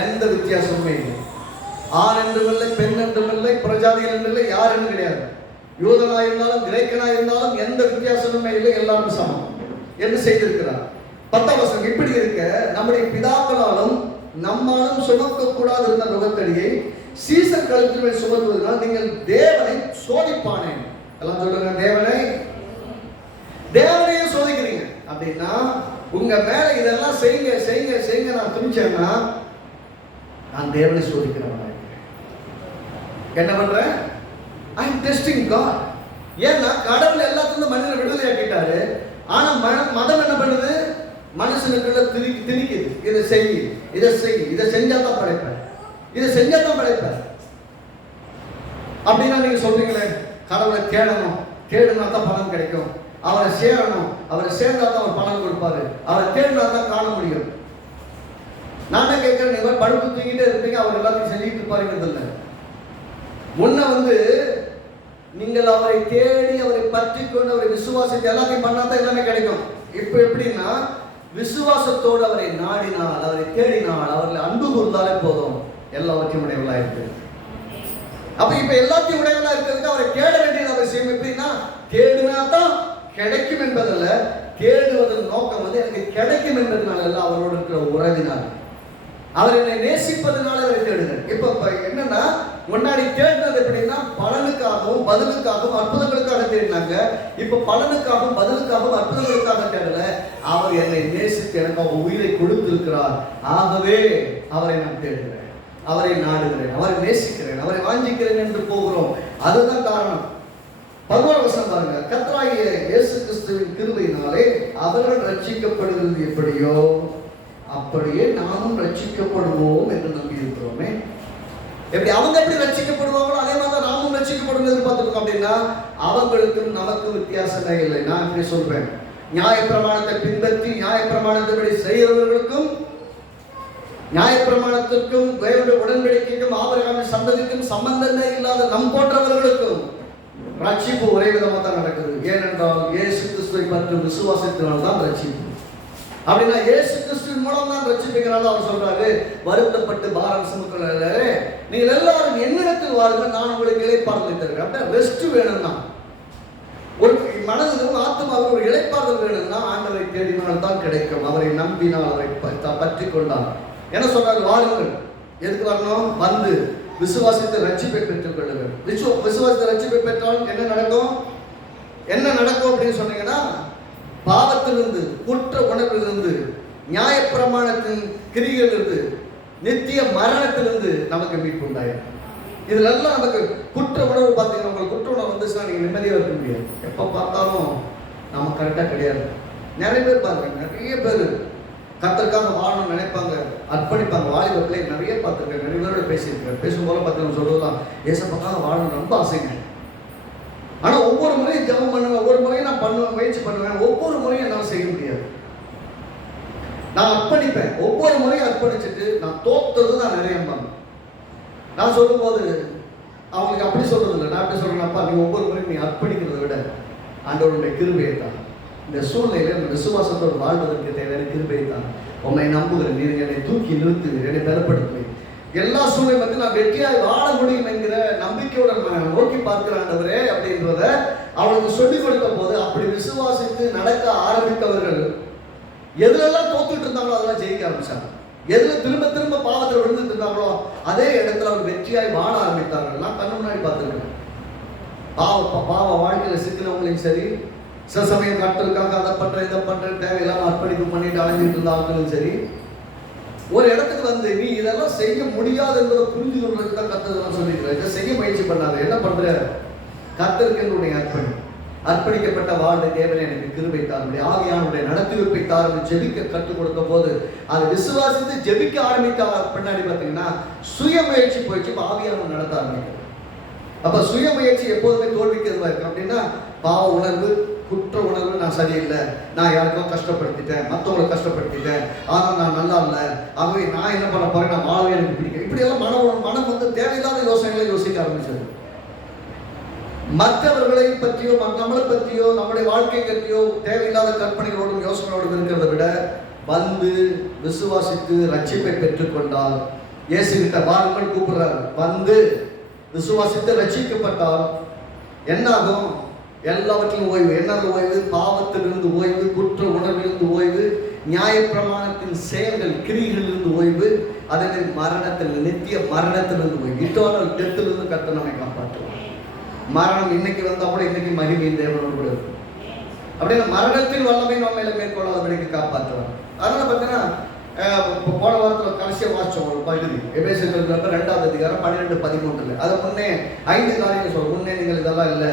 எந்த வித்தியாசமுமே இல்லை. ஆண் என்றும் இல்லை, பெண் என்றும் இல்லை, புறஜாதிகள் என்றும் இல்லை, யார் என்று கிடையாது. யூதனா இருந்தாலும் கிரேக்கனா இருந்தாலும் எந்த வித்தியாசமுமே இல்லை, எல்லாரும் சமம் என்று செய்திருக்கிறார். 10ஆம் வசனம் இப்படி இருக்க நம்முடைய பிதாக்களாலும் நம்மாலும் சுமக்க கூடாது இருந்த நுகத்தடியை சீசர் கழுத்தின் மேல் சுமத்துவதனால் நீங்கள் தேவனை சோதிப்பானேன். எல்லாம் சொல்லுங்க, தேவனையே சோதிக்கிறீங்க அப்படின்னா உங்க மேல இதெல்லாம் செய்யுங்க செய்யுங்க செய்யுங்க நான் துணிச்சேன்னா நான் தேவனை சோதிக்கிறவன். என்ன பண்றேன்? ஐ அம் டெஸ்டிங் காட். ஏன்னா கடவுள் எல்லாத்துக்கும் மனிதனை விடுதலையாக்கிட்டாரு. ஆனா மதம் என்ன பண்ணுது? மனுஷனுக்குள்ள திணிக்குது. இதை செய், இதை செய், இதை செஞ்சாதான் படைப்பேன், இதை செஞ்சாதான் படைப்பேன் அப்படின்னா நீங்க சொல்றீங்களே, கடவுளை தேடணும், தேடுனா தான் பலன் கிடைக்கும், அவரை சேரணும், அவரை சேர்ந்தா தான் அவர் பலன் கொடுப்பாரு, அவரை தேடினா தான் காண முடியும். நானே கேட்கிறேன், நீங்க படுத்து தூங்கிட்டே இருப்பீங்க, அவர் எல்லாத்தையும் செஞ்சுட்டு இருப்பாருங்கிறது இல்லை. முன்ன நீங்கள் அவரை தேடி அவரை பற்றி கொண்டு அவரை விசுவாசித்து எல்லாத்தையும் பண்ணாதான் எல்லாமே கிடைக்கும். இப்ப எப்படின்னா விசுவாசத்தோடு அவரை நாடினால், அவரை தேடினால், அவர்களை அன்பு கூர்ந்தாலே போதும், எல்லாவற்றையும் உடையவளா இருக்கு. அப்ப இப்ப எல்லாத்தையும் உடையவளா இருக்கிறதுக்கு அவரை தேட வேண்டியது அவசியம். எப்படின்னா தேடினா தான் கிடைக்கும் என்பதல்ல, தேடுவதன் நோக்கம் எனக்கு கிடைக்கும் என்பதனால அல்ல, அவரோடு இருக்கிற உறவினால், அவர் என்னை நேசிப்பதனால அவரை தேடுங்க. இப்ப என்னன்னா முன்னாடி தேடினது எப்படின்னா பலனுக்காகவும் பதிலுக்காகவும் அற்புதங்களுக்காக தேடினாங்க. இப்ப பலனுக்காகவும் பதிலுக்காகவும் அற்புதங்களுக்காக தேடல, அவர் என்னை நேசித்து எனக்கு அவர் உயிரை கொடுத்திருக்கிறார், ஆகவே அவரை நான் தேடுகிறேன், அவரை நாடுகிறேன், அவரை நேசிக்கிறேன், அவரை வாஞ்சிக்கிறேன் என்று போகிறோம். அதுதான் காரணம். 11ஆம் வசனம் பாருங்க, கர்த்தராகிய இயேசு கிறிஸ்துவின் கிருபையினாலே அவர்கள் ரட்சிக்கப்படுகிறது எப்படியோ அப்படியே நாமும் ரட்சிக்கப்படுவோம் என்று நம்பி இருக்கிறோமே. எப்படி அவங்க எப்படி ரட்சிக்கப்படுவாங்களோ அதே மாதிரி நாமும் ரட்சிக்கப்படும் எதிர்பார்த்திருக்கோம். அப்படின்னா அவங்களுக்கும் நமக்கு வித்தியாசமே இல்லை. நான் இப்படி சொல்றேன், நியாயப்பிரமாணத்தை பின்பற்றி நியாயப்பிரமாணத்தை செய்கிறவர்களுக்கும் நியாயப்பிரமாணத்திற்கும் உடன்படிக்கைக்கும் ஆபிரகாமின் சந்ததிக்கும் சம்பந்தமே இல்லாத நம் போன்றவர்களுக்கும் ரட்சிப்பு ஒரே விதமாக தான் நடக்குது. ஏனென்றால் இயேசு கிறிஸ்துவை பற்றும் விசுவாசத்தினால்தான் ரட்சிப்பு. அப்படின்னா இயேசு கிறிஸ்துவின் மூலம் தான் ரட்சிப்புங்கிறத அவர் சொல்றாரு. வருத்தப்பட்டு பாரம் சுமக்கிறவர்களே நீங்கள் எல்லாரும் என்னிடத்தில் வாருங்கள், நான் உங்களுக்கு இளைப்பாறுதல் தருகிறேன். அப்படின்னா ரெஸ்ட் வேணும்னா, ஒரு மனதிலும் ஆத்மாவில் ஒரு இளைப்பாறுதல் வேணும்னா ஆண்டவரை தேடினால் தான் கிடைக்கும். அவரை நம்பினால், அவரை பற்றி கொண்டால் என்ன சொல்றாரு? வாருங்கள். எதுக்கு வரணும்? வந்து விசுவாசத்தை ரட்சிப்பை பெற்றுக் கொள்ளுங்கள். விசுவாசத்தை ரட்சிப்பை பெற்றால் என்ன நடக்கும்? என்ன நடக்கும் அப்படின்னு சொன்னீங்கன்னா, பாவத்திலிருந்து, குற்ற உணர்விலிருந்து, நியாயப்பிரமாணத்தின் கிரியிலிருந்து, நித்திய மரணத்திலிருந்து நமக்கு மீட்பு உண்டாயிரும். இதுல எல்லாம் நமக்கு குற்ற உணர்வு பார்த்தீங்கன்னா, உங்களுக்கு குற்ற உணர்வு வந்துச்சுன்னா நீங்க நிம்மதியாக இருக்க முடியாது. எப்ப பார்த்தாலும் நம்ம கரெக்டா கிடையாது. நிறைய பேர் பாருங்க, நிறைய பேர் கர்த்தருக்காக வாழணும்னு நினைப்பாங்க, அர்ப்பணிப்பாங்க. வாலிப பிள்ளை நிறைய பார்த்துருக்கேன், நிறைய பேரோட பேசியிருக்கேன். பேசும்போது பார்த்தீங்கன்னா சொல்றதுதான், ஏசப்பாக்காக வாழணும் ரொம்ப ஆசைங்க. ஆனா ஒவ்வொரு முறையும் ஜெபம் பண்ணுவேன், ஒவ்வொரு முறையும் நான் பண்ணுவேன், முயற்சி பண்ணுவேன், ஒவ்வொரு முறையும் என்னால் செய்ய முடியாது. நான் அர்ப்பணிப்பேன், ஒவ்வொரு முறையும் அர்ப்பணிச்சுட்டு நான் தோத்தது தான் நிறைய பண்ணேன். நான் சொல்லும் போது அவங்களுக்கு அப்படி சொல்றது இல்லை, நான் எப்படி சொல்றேன்ப்பா, நீ ஒவ்வொரு முறையும் நீ அர்ப்பணிக்கிறத விட ஆண்டவருடைய கிருபையை தான், இந்த சூழ்நிலையில இந்த விசுவாசத்தோடு வாழ்வதற்கு தேவையான கிருபையை தான், உண்மை நம்புகிறேன், நீங்க என்னை தூக்கி நிறுத்துவீர், என்னை பலப்படுத்துவீர், எல்லா சூழ்நிலை வந்து நான் வெற்றியாய் வாழ முடியும் என்கிற நம்பிக்கையோட நோக்கி பார்க்கிறாண்டவரே அப்படின்றத அவளுக்கு சொல்லிக் கொடுத்த போது, அப்படி விசுவாசித்து நடக்க ஆரம்பித்தவர்கள் எதுலெல்லாம் தோத்துட்டு இருந்தாங்களோ அதெல்லாம் ஜெயிக்க ஆரம்பிச்சாங்க. எதுல திரும்ப திரும்ப பாவத்தில் விழுந்துட்டு இருந்தாங்களோ அதே இடத்துல அவர் வெற்றியாய் வாழ ஆரம்பித்தார்கள். நான் கண்ணு முன்னாடி பார்த்துருக்கேன். பாவ வாழ்க்கையில சிக்கினவங்களையும் சரி, சில சமயம் கட்டலுக்காக அதை பண்றேன் இதை பண்றேன் தேவையில்லாம அர்ப்பணிப்பு பண்ணிட்டு அலைஞ்சிட்டு இருந்தாங்களும் சரி, ஒரு இடத்துக்கு வந்து நீ இதெல்லாம் செய்ய முடியாது என்பதை புரிஞ்சு கொள்றதுக்கு தான் கர்த்தர் சொல்லிக்கிறேன். இதை செய்ய முயற்சி பண்ணாத, என்ன பண்ற? கர்த்தருக்கு என்னுடைய அர்ப்பணிக்கப்பட்ட வாழ்க்கை தேவனை எனக்கு கிருபை தாருடைய ஆவியானுடைய நடத்தி வைத்தார் ஜெபிக்க கற்றுக் கொடுத்த போது அதை விசுவாசித்து ஜெபிக்க ஆரம்பித்த பின்னாடி பார்த்தீங்கன்னா சுய முயற்சி போயிடுச்சு. ஆவியானவர் நடத்த ஆரம்பிக்கிறது. அப்ப சுய முயற்சி எப்போதுமே தோல்விக்கு எதுவாக இருக்கு அப்படின்னா, பாவ உணர்வு, குற்ற உணர்வு, நான் சரியில்லை, நான் யாருக்கும் கஷ்டப்படுத்திட்டேன், மற்றவங்களை கஷ்டப்படுத்திட்டேன், ஆனால் நான் நல்லா இல்லை, ஆகவே நான் என்ன பண்ண போறேன், நான் வாழவே எனக்கு பிடிக்கும், இப்படியெல்லாம் மனம் வந்து தேவையில்லாத யோசனைகளை யோசிக்க ஆரம்பிச்சது. மற்றவர்களை பற்றியோ நம்மளை பற்றியோ நம்முடைய வாழ்க்கை பற்றியோ தேவையில்லாத கற்பனைகளோடும் யோசனையோடும் இருக்கிறத விட வந்து விசுவாசித்து ரட்சிப்பை பெற்றுக்கொண்டால், இயேசு கிட்ட வாருங்கள் கூப்பிடுறாரு, வந்து விசுவாசித்து ரட்சிக்கப்பட்டால் என்ன ஆகும்? எல்லாவற்றிலும் ஓய்வு. என்னது ஓய்வு? பாவத்திலிருந்து ஓய்வு, குற்ற உணர்விலிருந்து ஓய்வு, நியாயப்பிரமாணத்தின் செயல்கள் கிரிகளிலிருந்து ஓய்வு, அதனை மரணத்தில் நித்திய மரணத்திலிருந்து ஓய்வு, இட்டர்னல் டெத்திலிருந்து கர்த்தர் நம்மை காப்பாற்றுவார். மரணம் இன்னைக்கு வந்தா கூட இன்னைக்கு மகிமையின் தேவனோடு கூட இருக்கும். அப்படின்னா மரணத்தின் வல்லமை நம்ம மேல மேற்கொள்ளாதபடிக்கு காப்பாற்றுவார். அதனால பார்த்தீங்கன்னா போன வாரத்தில் கடைசியாக வாசிச்சோம் ஒரு பகுதி, எபேசியர் 2ஆம் அதிகாரம் 12-13. அதை முன்னே 5 காரியங்கள் சொல்லுவோம். முன்னே நீங்கள் இதெல்லாம் இல்லை,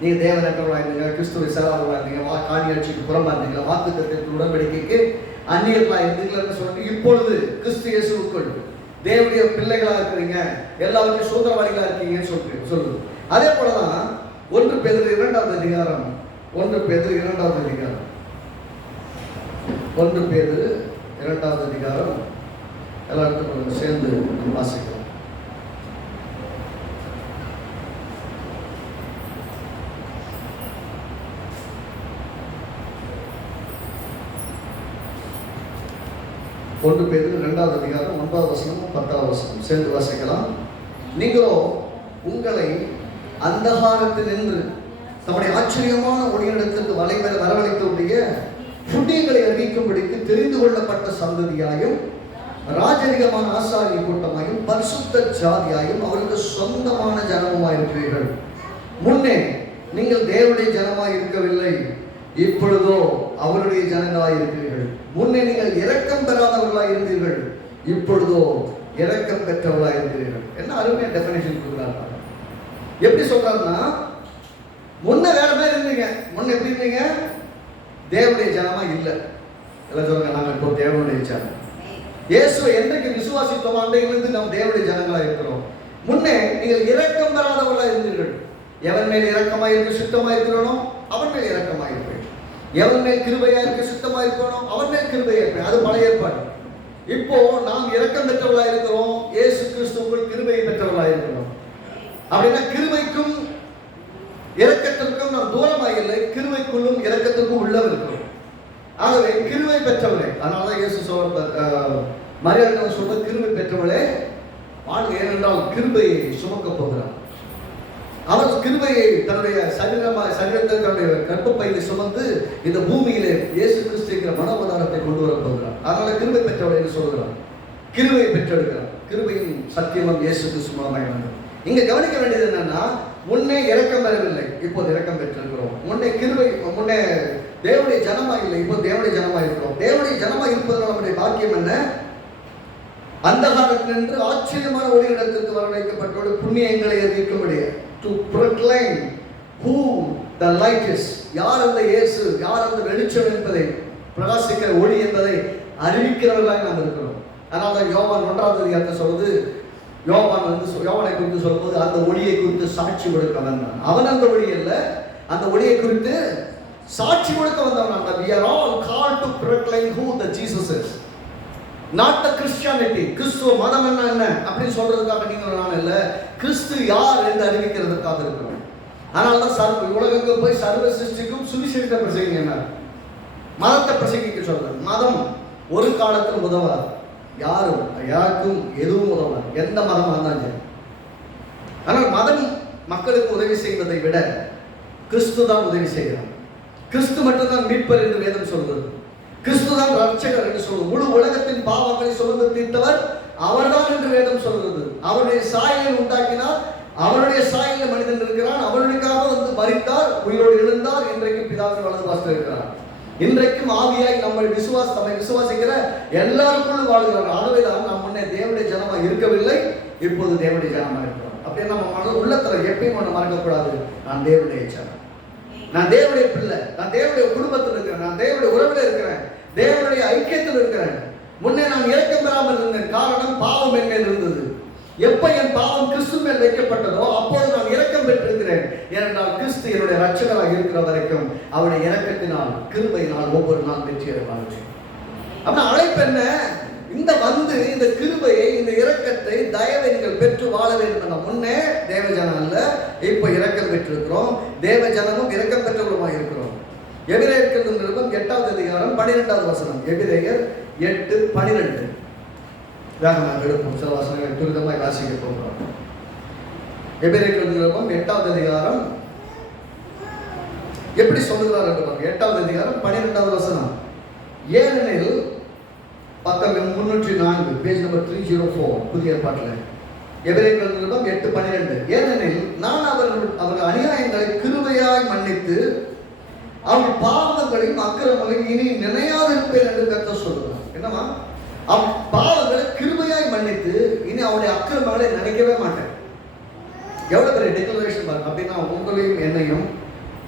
நீங்க தேவனற்றவர்களாக இருந்தீங்க, கிறிஸ்துவை சேராதவர்களாக இருந்தீங்க, காணியாட்சிக்கு புறம்பா இருந்தீங்க, வாக்குத்தத்தத்தின் உடன்படிக்கைக்கு அந்நியர்களாக இருந்தீங்கன்னு சொல்லிட்டு இப்பொழுது கிறிஸ்து இயேசுவுக்குள் தேவனுடைய பிள்ளைகளா இருக்கிறீங்க, எல்லாருக்கும் சுதந்திரவாதிகளா இருக்கீங்கன்னு சொல்லுது. அதே போலதான் 1 பேதுரு 2ஆம் அதிகாரம் 1 பேதுரு 2ஆம் அதிகாரம் 1 பேதுரு 2ஆம் அதிகாரம் எல்லாருக்கும் சேர்ந்து வாசிக்கலாம். ஒன்று பேதுரு 2ஆம் அதிகாரம் 9ஆம் வசனம் 10ஆம் வசனம் சேர்ந்து வாசிக்கலாம். நீங்களோ உங்களை அந்தகாரத்தினின்று தம்முடைய ஆச்சரியமான ஒளியிடத்திற்கு வரவழைத்தவுடைய புண்ணியங்களை அறிவிக்கும்படிக்கு தெரிந்து கொள்ளப்பட்ட சந்ததியாயும் ராஜரிகமான ஆசாரிய கூட்டமாயும் பரிசுத்த ஜாதியாயும் அவருக்கு சொந்தமான ஜனமுமாயிருக்கிறீர்கள். முன்னே நீங்கள் தேவனுடைய ஜனமாய் இருக்கவில்லை, இப்பொழுதோ அவருடைய ஜனங்களாய் இருக்கிறீர்கள். முன்னே நீங்கள் இரக்கம் பெறாதவர்களாய் இருந்தீர்கள், இப்பொழுதோ இரக்கம் பெற்றவர்களாய் இருக்கிறீர்கள். என்ன அருமையா டெஃபினேஷன் கொடுக்குறாங்க. எப்படி சொல்றாருன்னா, முன்ன வேற மாதிரி இருந்தீங்க. முன்ன எப்படி இருந்தீங்க? தேவனுடைய ஜனமா இல்லை. எல்லாம் சொல்லுங்க, நாங்கள் இப்போ தேவனுடைய ஜனம். இயேசுவை என்றைக்கு விசுவாசித்தோம் அன்றையிலிருந்து நாம் தேவனுடைய ஜனங்களா இருக்கிறோம். முன்னே நீங்கள் இரக்கம் பெறாதவர்களா இருந்தீர்கள். எவன் மேல் இரக்கமாக இருக்க சுத்தமாக இருக்கிறோனோ அவன் மேல் இரக்கமாக இருப்பேன். எவன் மேல் கிருபையா இருக்க சுத்தமாக இருக்கணும் அவன் மேல் கிருபையா இருப்பேன். அது பழைய ஏற்பாடு. இப்போ நாம் இரக்கம் பெற்றவர்களா இருக்கிறோம், இயேசு கிறிஸ்துவுக்குள் கிருபையை பெற்றவர்களா இருக்கிறோம். அப்படின்னா கிருபைக்கும் இரக்கத்திற்கும் நாம் தூரமாக இல்லை, கிருபைக்குள்ளும் இரக்கத்திற்கும் உள்ளவர் இருக்கிறோம். ஆகவே கிருபை பெற்றவளே, அதனாலதான் இயேசு மரியாதை சொல்ற கிருபை பெற்றவளே வாழ்க, ஏனென்றால் கிருபையை சுமக்க போகிறார். அவர் கிருபையை தன்னுடைய சரீரத்தை தன்னுடைய கற்பப்பையில சுமந்து இந்த பூமியிலே இயேசு கிறிஸ்துங்கிற மனோபதாரத்தை கொண்டு வர போகிறார். அதனால கிருபை பெற்றவளை என்று சொல்கிறார். கிருபையை பெற்றெடுக்கிறார். கிருபையின் சத்தியமும் இயேசு கிறிஸ்து மூலமாக வந்தது. இங்க கவனிக்க வேண்டியது என்னன்னா, முன்னே இரக்கம் பெறவில்லை, இப்போது இரக்கம் பெற்றிருக்கிறோம். முன்னே தேவனுடைய ஜனமா இல்லை, இப்போ தேவனுடைய ஜனமா இருக்கிறோம். தேவனுடைய ஜனமா இருப்பதனால் நம்முடைய பாக்கியம் என்ன? அந்தகாரத்தினின்று ஆச்சரியமான ஒளியிடத்திற்கு வரவழைக்கப்பட்டோடு புண்ணியங்களை அறிவிக்க முடியாது. To proclaim who the light is, யார் அந்த இயேசு, யார் அந்த வெளிச்சம் என்பதை, பிரகாசிக்கிற ஒளி என்பதை அறிவிக்கிறவர்களாக நாம் இருக்கிறோம். அதனால தான் யோவான் 1ஆம் அதிகாரத்தை சொல்வது, யோவானை குறித்து சொல்லும்போது அந்த ஒளியை குறித்து சாட்சி கொடுக்க வந்தான். அவன் அந்த ஒளி அல்ல, அந்த ஒளியை குறித்து சாட்சி கொடுக்க வந்தவன். We are all called to proclaim who the Jesus is, not the Christianity. கிறிஸ்துவ மதம் என்ன அப்படின்னு சொல்றதுக்காக நீங்கள் நான் இல்லை, கிறிஸ்து யார் என்று அறிவிக்கிறதுக்காக இருக்கிறோம். அதனால தான் உலகங்கள் போய் சர்வ சிருஷ்டிக்கும் சுவிசேஷத்தை பிரசங்கிங்க, மதத்தை பிரசங்கிக்க சொல்றேன். மதம் ஒரு காலத்தில் உதவாது, யாருக்கும் எதுவும் உதவாது, எந்த மதமாக இருந்தாலும். ஆனால் மதம் மக்களுக்கு உதவி செய்வதை விட கிறிஸ்து தான் உதவி செய்கிறார். கிறிஸ்து மட்டும்தான் மீட்பர் என்று வேதம் சொல்கிறது. கிறிஸ்து தான் ரட்சகர் என்று சொல்வது. முழு உலகத்தின் பாவங்களை சுமந்து தீர்த்தவர் அவர்தான் என்று வேதம் சொல்கிறது. அவருடைய சாயலை உண்டாக்கினார், அவருடைய சாயலில் மனிதன் இருக்கிறான், அவருக்காக வந்து மரித்தார், உயிரோடு எழுந்தார், இன்றைக்கு பிதாவின் வலது பாசத்தில் இருக்கிறார். இன்றைக்கும் ஆவியாய் நம்மை விசுவாசிக்கிற எல்லாருக்குள்ளும் வாழ்கிறார். ஆகவேதான் நாம் முன்னே தேவனுடைய ஜனமா இருக்கவில்லை, இப்போது தேவனுடைய ஜனமா இருக்கிறோம். அப்படியே நம்ம உள்ளத்துல எப்பயும் ஒன்று மறக்கக்கூடாது, நான் தேவனுடைய ஜனம், நான் தேவனுடைய பிள்ளை, நான் தேவனுடைய குடும்பத்தில் இருக்கிறேன், நான் தேவனுடைய உறவில் இருக்கிறேன், தேவனுடைய ஐக்கியத்தில் இருக்கிறேன். முன்னே நான் இரக்கம் பெறாமல் இருந்தேன், காரணம் பாவம் என் மேல் இருந்தது. எப்ப என் பாவம் கிறிஸ்து மேல் வைக்கப்பட்டதோ அப்போது நான் இரக்கம் பெற்றிருக்கிறேன். ஏனென்றால் கிறிஸ்து என்னுடைய ரட்சகராக இருக்கிற வரைக்கும் அவருடைய இரக்கத்தினால் கிருபையினால் ஒவ்வொரு நாள் வெற்றி அடைவார்கள். அப்படின்னா அழைப்பு என்ன? இந்த கிருபையை, இந்த இரக்கத்தை, தயவை நீங்கள் பெற்று வாழ வேண்டும். முன்னே தேவஜனம் அல்ல, இப்ப இரக்கம் பெற்றிருக்கிறோம். தேவஜனமும் இரக்கம் பெற்றவருமாய் இருக்கிறோம். எபிரேயர் நிருபம் 8ஆம் அதிகாரம் 12ஆவது வசனம். எபிரேயர் 8:12. வேகமாக எடுப்போம், சில வசனங்களை துரிதமாய் வாசிக்க போகிறோம். எபிரேயர் நிருபம் 8ஆம் அதிகாரம் எப்படி சொல்லுகிறார் என்று பாருங்க. 8வது அதிகாரம் 12வது வசனம். ஏனெனில் பக்கம் 304, பேஜ் நம்பர் 304, புதிய ஏற்பாட்டில் எபிரேயர் நிருபம் 8:12. ஏனெனில் நான் அவர்கள் அநியாயங்களை கிருபையாய் மன்னித்து அவன் பாவங்களையும் அக்கிரமங்களையும் இனி நினையாதிருப்பேன் என்று கர்த்தர் சொல்லுகிறார். என்னமா? அவன் பாவங்களை கிருபையாய் மன்னித்து இனி அவனுடைய அக்கிரமங்களை நினைக்கவே மாட்டேன். எவ்வளவு பெரிய டிக்ளரேஷன் பாருங்க. அப்படின்னா உங்களையும் என்னையும்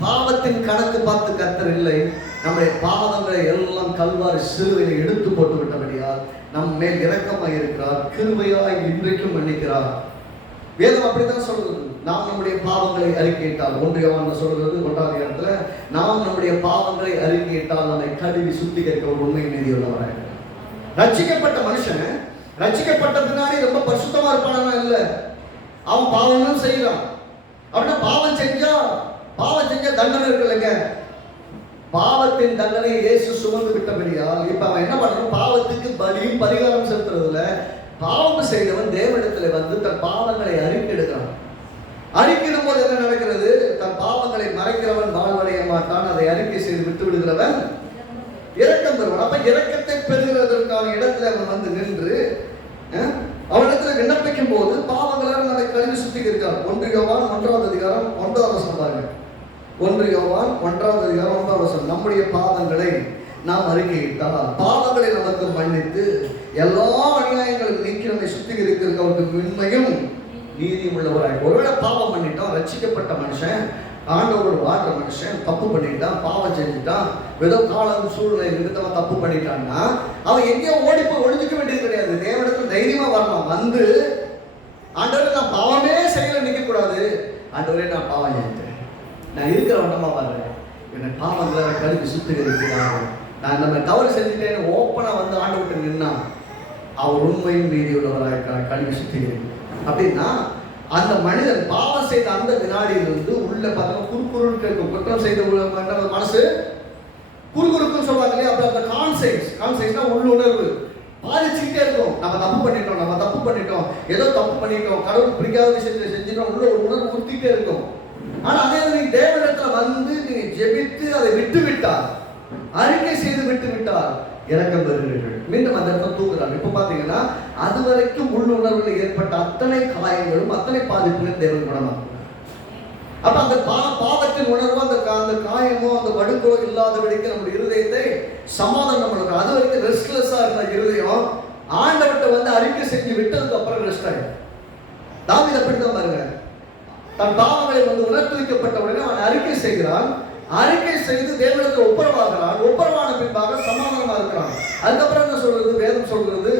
பாவத்தின் கணக்கு பார்த்து கர்த்தர் இல்லை, நம்முடைய பாவங்களை எல்லாம் கல்வாரி சிலுவையில் எடுத்து போட்டு விட்டபடியால் நம் மேல் இரக்கமாய் இருக்கிறார், கிருபையாய் இன்றைக்கும் மன்னிக்கிறார். வேதம் அப்படித்தான் சொல்றது. நாம் நம்முடைய பாவங்களை அறிக்கையிட்டால், 1 யோவான் சொல்றது 1வது இடத்துல, நாம் நம்முடைய பாவங்களை அறிக்கையிட்டால் நம்மை கழுவி சுத்திகரிக்க ஒரு உண்மை நீதியுள்ளவராக. ரட்சிக்கப்பட்ட மனுஷன் ரட்சிக்கப்பட்ட பின்னாடி ரொம்ப பரிசுத்தமா இருப்பானா? இல்ல, அவன் பாவமும் செய்யறான். அப்படின்னா பாவம் செஞ்சா தண்டனை இருக்குல்லங்க. பாவத்தின் தண்டனை இயேசு சுமந்து விட்டபடியால் இப்ப அவன் என்ன பண்ணணும்? பாவத்துக்கு பலியும் பரிகாரம் செலுத்துறதுல பாவம் செய்தவன் தேவனிடத்துல வந்து தன் பாவங்களை அறிக்கையிடுகிறான். அறிக்கையிடும் போது என்ன நடக்கிறது? தன் பாவங்களை மறைக்கிறவன் வாழ்வடைய மாட்டான், அதை அறிக்கை செய்து விட்டு விடுகிறவன் இரக்கம் பெறுவான். அப்ப இரக்கத்தை பெறுகிறதற்கான இடத்துல அவன் வந்து நின்று அவனிடத்துல விண்ணப்பிக்கும் போது பாவங்களால் நம்மை கழுவி சுத்திகரிக்கிறார். 1 யோவான் 1வது அதிகாரம் 1வது வசனம் பாருங்க. 1 யோவான் 1வது அதிகாரம் 1வது வசனம். நம்முடைய பாவங்களை நாம் அறிக்கையிட்டால் பாவங்களை நமக்கு மன்னித்து எல்லா அநியாயங்களும் நீக்கி நம்மை சுத்திகரிக்கிறதுக்கு அவருக்கு உண்மையும் நீதியும் உள்ளவராய். ஒருவேளை பாவம் பண்ணிட்டான், ரட்சிக்கப்பட்ட மனுஷன், ஆண்டவரோடு வாழ்ற மனுஷன் தப்பு பண்ணிட்டான், பாவம் செஞ்சுட்டான், ஏதோ காலம் சூழ்நிலை நிமித்தமா தப்பு பண்ணிட்டான்னா அவன் எங்கேயோ ஒழிஞ்சுக்க வேண்டியது கிடையாது. தேவனிடத்துல தைரியமா வரலாம். வந்து ஆண்டவரே நான் பாவமே செய்யல நிக்க கூடாது. ஆண்டவரே நான் பாவம் செஞ்சேன், நான் இருக்கிற வண்ணமா வர்றேன், என்னை பாவங்களை கழுவி சுத்திகரிக்கிறாங்க, நான் நம்ம தவறு செஞ்சுட்டேன்னு ஓப்பனா வந்து ஆண்டவர்கிட்ட நின்னா அவர் உண்மையும் நீதி உள்ளவராக கழுவி சுத்திகரிக்கிறார். அப்படின்னா அந்த மனிதன் பாவம் செய்த அந்த வினாடியிலிருந்து உள்ள பார்த்தா குறுக்குறுன்னு கேட்கும். குற்றம் செய்த மனசு குறுக்குறுக்குன்னு சொல்றாங்க இல்லையா? அப்படி அந்த கான்சைன்ஸ்னா உள்ளுணர்வு பாதிச்சுக்கிட்டே இருக்கும். நம்ம தப்பு பண்ணிட்டோம், ஏதோ தப்பு பண்ணிட்டோம், கடவுள் பிடிக்காத விஷயத்தை செஞ்சிட்டோம், உள்ள ஒரு உணர்வு உறுத்திட்டே இருக்கும். ஆனா அதே நீங்க தேவனிடத்துல வந்து நீங்க ஜெபித்து அதை விட்டு விட்டார், அறிக்கை செய்து விட்டு விட்டார், இரக்கம் பெறுகிறீர்கள். மீண்டும் அந்த இடத்துல தூக்குறாங்க. இப்ப பாத்தீங்கன்னா அது வரைக்கும் உள்ளுணர்வில் ஏற்பட்ட அத்தனை காயங்களும் அத்தனை பாதிப்புகளும் தேவன் குணமாகும். அப்ப அந்த பாவத்தின் உணர்வு அந்த காயமோ அந்த வடுக்கோ இல்லாதபடிக்கு நம்முடைய இருதயத்தை சமாதானம் பண்ணுறோம். அது வரைக்கும் ரெஸ்ட்லெஸ்ஸா இருந்த இருதயம் ஆண்டவர்கிட்ட வந்து அறிக்கை செஞ்சு விட்டதுக்கு அப்புறம் ரெஸ்ட் ஆயிடும். தாவீது அப்படித்தான் பாருங்க. தன் பாவங்களை வந்து உணர்த்தி வைக்கப்பட்ட உடனே அவன் அறிக்கை செய்கிறான். அறிக்கை செய்து தேவனிடத்தில் ஒப்புரவாகிறான். ஒப்புரவான பின்பாக சமாதானமா இருக்கிறான். அதுக்கப்புறம் என்ன சொல்றது? வேதம் சொல்றது,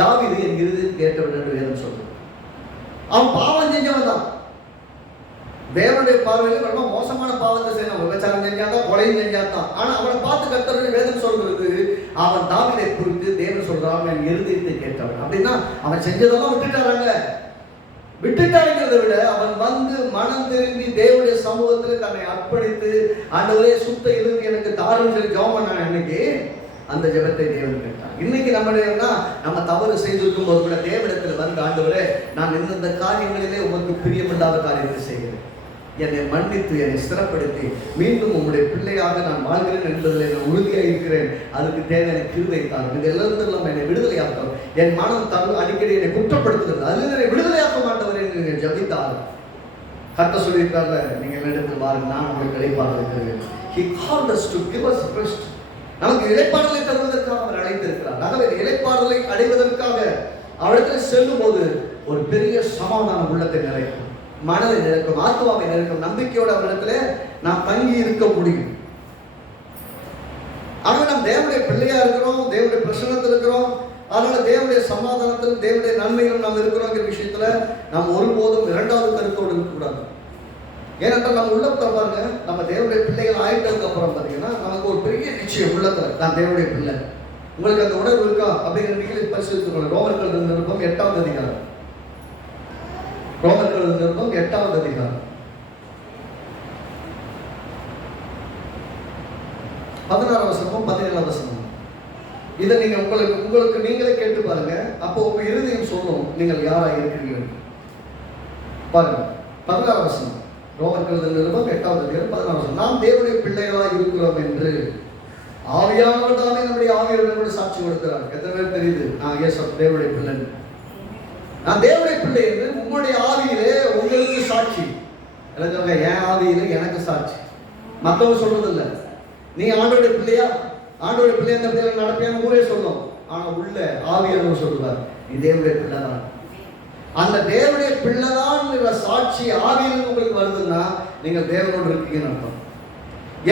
தாவீது என் இருதயம் கேட்டவன் என்று வேதம் சொல்றது. அவன் பாவம் செஞ்சவன் தான். தேவனுடைய பார்வையில் ரொம்ப மோசமான பாவத்தை செய்யணும். விபச்சாரம் செஞ்சாதான், கொலையும் செஞ்சாதான். ஆனா அவனை பார்த்து கர்த்தர் வேதம் சொல்றது, அவன் தாவீதை குறித்து தேவன் சொல்றான் என் இருதயத்தை கேட்டவன். அப்படின்னா அவன் செஞ்சதெல்லாம் விட்டுட்டாருங்கிறத விட அவன் வந்து மனம் திரும்பி தேவனுடைய சமூகத்தில் தன்னை அர்ப்பணித்து ஆண்டவரே சுத்த இருந்து எனக்கு தாருன்னு சொல்லி ஜெபம் பண்ணான். இன்னைக்கு அந்த ஜெபத்தை தேவன் கேட்டான். இன்னைக்கு நம்ம தவறு செய்திருக்கும் போது கூட தேவனிடத்தில் வந்து ஆண்டவரே நான் இந்த காரியங்களிலே உங்களுக்கு பிரியமில்லாத காரியத்தை செய்கிறேன், என்னை மன்னித்து என்னை ஸ்திரப்படுத்தி மீண்டும் உங்களுடைய பிள்ளையாக நான் வாழ்கிறேன் என்பதில் நான் உறுதியாக இருக்கிறேன், அதுக்கு தேவையான கிருபை தாரும், இது எல்லாத்திலும் என்னை விடுதலையாக்கும், என் மனம் அடிக்கடி என்னை குற்றப்படுத்துகிறது, அதில் என்னை விடுதலையாக்க மாட்டவர் என்று நீங்கள் ஜபித்தார். கர்த்தர் சொல்லியிருக்காங்க, நீங்கள் என்னிடத்தில் வாருங்கள், நான் உங்களுக்கு இளைப்பாறுதல் இருக்கிறேன். He called us to give us rest. நமக்கு இளைப்பாறுதலை தருவதற்காக அவர் அழைத்திருக்கிறார். ஆகவே இளைப்பாறுதலை அடைவதற்காக அவரிடத்தில் செல்லும் போது ஒரு பெரிய சமாதானம் உள்ளத்தை நிறைக்கும், மனதை நிறைக்கும், ஆத்மாவை நிறைக்கும், நம்பிக்கையோடு அவரிடத்துல நாம் தங்கி இருக்க முடியும். ஆகவே நாம் தேவனுடைய பிள்ளையா இருக்கிறோம், தேவனுடைய பிரசன்னத்தில் இருக்கிறோம். அதனால தேவனுடைய சமாதானத்திலும் தேவனுடைய நன்மையிலும் நாம் இருக்கிறோங்கிற விஷயத்துல நாம் ஒருபோதும் இரண்டாவது கருத்தோடு இருக்கக்கூடாது. ஏனென்றால் நம்ம உள்ளத்துல பாருங்க, நம்ம தேவனுடைய பிள்ளைகள் ஆயிட்டதுக்கு அப்புறம் பாத்தீங்கன்னா நமக்கு ஒரு பெரிய நிச்சயம் உள்ளத்துல நான் தேவனுடைய பிள்ளை. உங்களுக்கு அந்த உணர்வு இருக்கா அப்படிங்கிற நிகழ்ச்சி பரிசீலித்துக்கொள்ள. ரோமர்கள் நிருபம் 8வது அதிகாரம், ரோமர்கள் நிருபம் 8வது அதிகாரம் 16 வசனமும் 17 வசனமும். இதை நீங்க உங்களுக்கு நீங்களே கேட்டு பாருங்க. அப்போ உங்க இருதயம் சொல்லும் நீங்கள் யாரா இருக்கிறீர்கள். பாருங்க 16 வசனம் ரோமர்கள் நிருபம் 8வது அதிகாரம் 14. நாம் தேவனுடைய பிள்ளைகளாய் இருக்கிறோம் என்று ஆவியானவர் தானே நம்முடைய ஆவியானவர் சாட்சி கொடுக்கிறார். எத்தனை பேர் தெரியுது நான் தேவனுடைய பிள்ளை, நான் தேவனுடைய பிள்ளை என்று உங்களுடைய ஆவியிலே உங்களுக்கு சாட்சி. என் ஆவியிலே எனக்கு சாட்சி, மற்றவங்க சொல்றது இல்லை. நீ ஆண்டோடைய பிள்ளையா, ஆண்டோடைய பிள்ளையா, அந்த பிள்ளைகளை நடப்பியான்னு ஊரே சொல்லும். ஆனா உள்ள ஆவியானவர் சொல்லுவார் நீ தேவனுடைய பிள்ளை தான். அந்த தேவனுடைய பிள்ளைதான் சாட்சி ஆவியில் உங்களுக்கு வருதுன்னா நீங்கள் தேவனோடு இருக்கீங்கன்னு அர்த்தம்.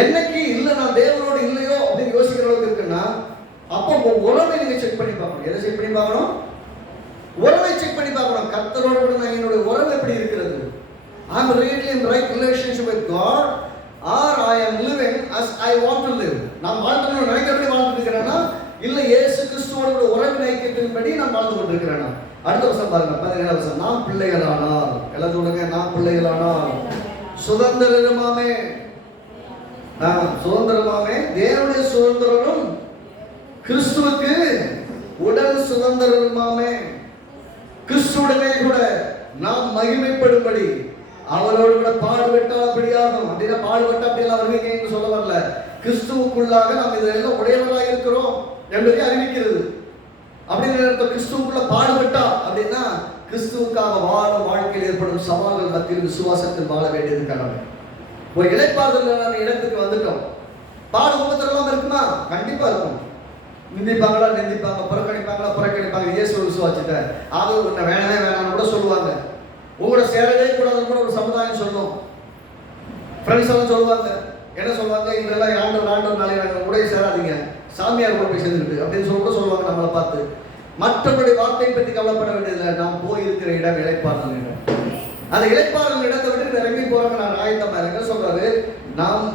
என்னைக்கு இல்லை நான் தேவனோடு இல்லையோ அப்படின்னு யோசிக்கிற அளவுக்கு இருக்குன்னா அப்போ உங்க உறவை நீங்க செக் பண்ணி பார்க்கணும். எதை செக் பண்ணி பார்க்கணும்? உறவை செக் பண்ணி பார்க்கணும். கர்த்தரோடு நான் என்னுடைய உறவு எப்படி இருக்கிறது? I am really in right relationship with God or I am living as I want to live. நான் வாழ்ந்து நினைக்கிறபடி வாழ்ந்துட்டு இருக்கிறேன்னா இல்ல இயேசு கிறிஸ்துவோட உறவு ஐக்கியத்தின்படி நான் வாழ்ந்து கொண்டிருக்கிறேனா? அடுத்த வசனம் பாருங்க, 17வது வசனம். நாம் பிள்ளைகளானால், எல்லாம் சொல்லுங்க, நாம் பிள்ளைகளானால் சுதந்திரமாமே, சுதந்திரமாமே தேவனுடைய சுதந்திரனும் கிறிஸ்துவுக்கு உடல் சுதந்திரமாமே, கிறிஸ்துவுடனே கூட நாம் மகிமைப்படும்படி அவரோடு கூட பாடுபட்டால் அப்படியாகும். அப்படின்னா பாடுபட்ட அப்படியெல்லாம் வருவீங்க என்று சொல்ல வரல. கிறிஸ்துவுக்குள்ளாக நாம் இதெல்லாம் உடையவர்களாக இருக்கிறோம் என்பதை அறிவிக்கிறது. அப்படின்னு கிறிஸ்துவுக்குள்ள பாடுபட்டா அப்படின்னா கிறிஸ்துவுக்காக வாழும் வாழ்க்கையில் ஏற்படும் சவால்கள் மத்தியில் விசுவாசத்தில் வாழ வேண்டியது கடமை. ஒரு இளைப்பாறுதல் இடத்துக்கு வந்துட்டோம். பாடு உபத்திரலாம் இருக்குமா? கண்டிப்பா இருக்கும். நிந்திப்பாங்களா? நிந்திப்பாங்க. புறக்கணிப்பாங்களா? புறக்கணிப்பாங்க. இயேசு விசுவாசிட்ட ஆக உன்னை வேணவே வேணாம்னு கூட சொல்லுவாங்க. உங்களோட சேரவே கூடாதுன்னு கூட ஒரு சமுதாயம் சொல்லும். ஃப்ரெண்ட்ஸ் எல்லாம் சொல்லுவாங்க. என்ன சொல்லுவாங்க? இதெல்லாம் ஆண்டவர் நாளைக்கு உடைய சேராதீங்க, சாமியார் கூட போய் சேர்ந்துக்கிட்டு அப்படின்னு சொல்லுவாங்க நம்மளை பார்த்து. மற்றபடி வார்த்தையை பற்றி கவலைப்பட வேண்டியதில்லை. நாம் போயிருக்கிற இடம் இளைப்பாறுதல் இடம். அந்த இளைப்பாறுதல் இடத்தை விட்டு நிரம்பி போறாங்க. நான் ஆயத்தமா இருக்க சொல்றாரு. நாம்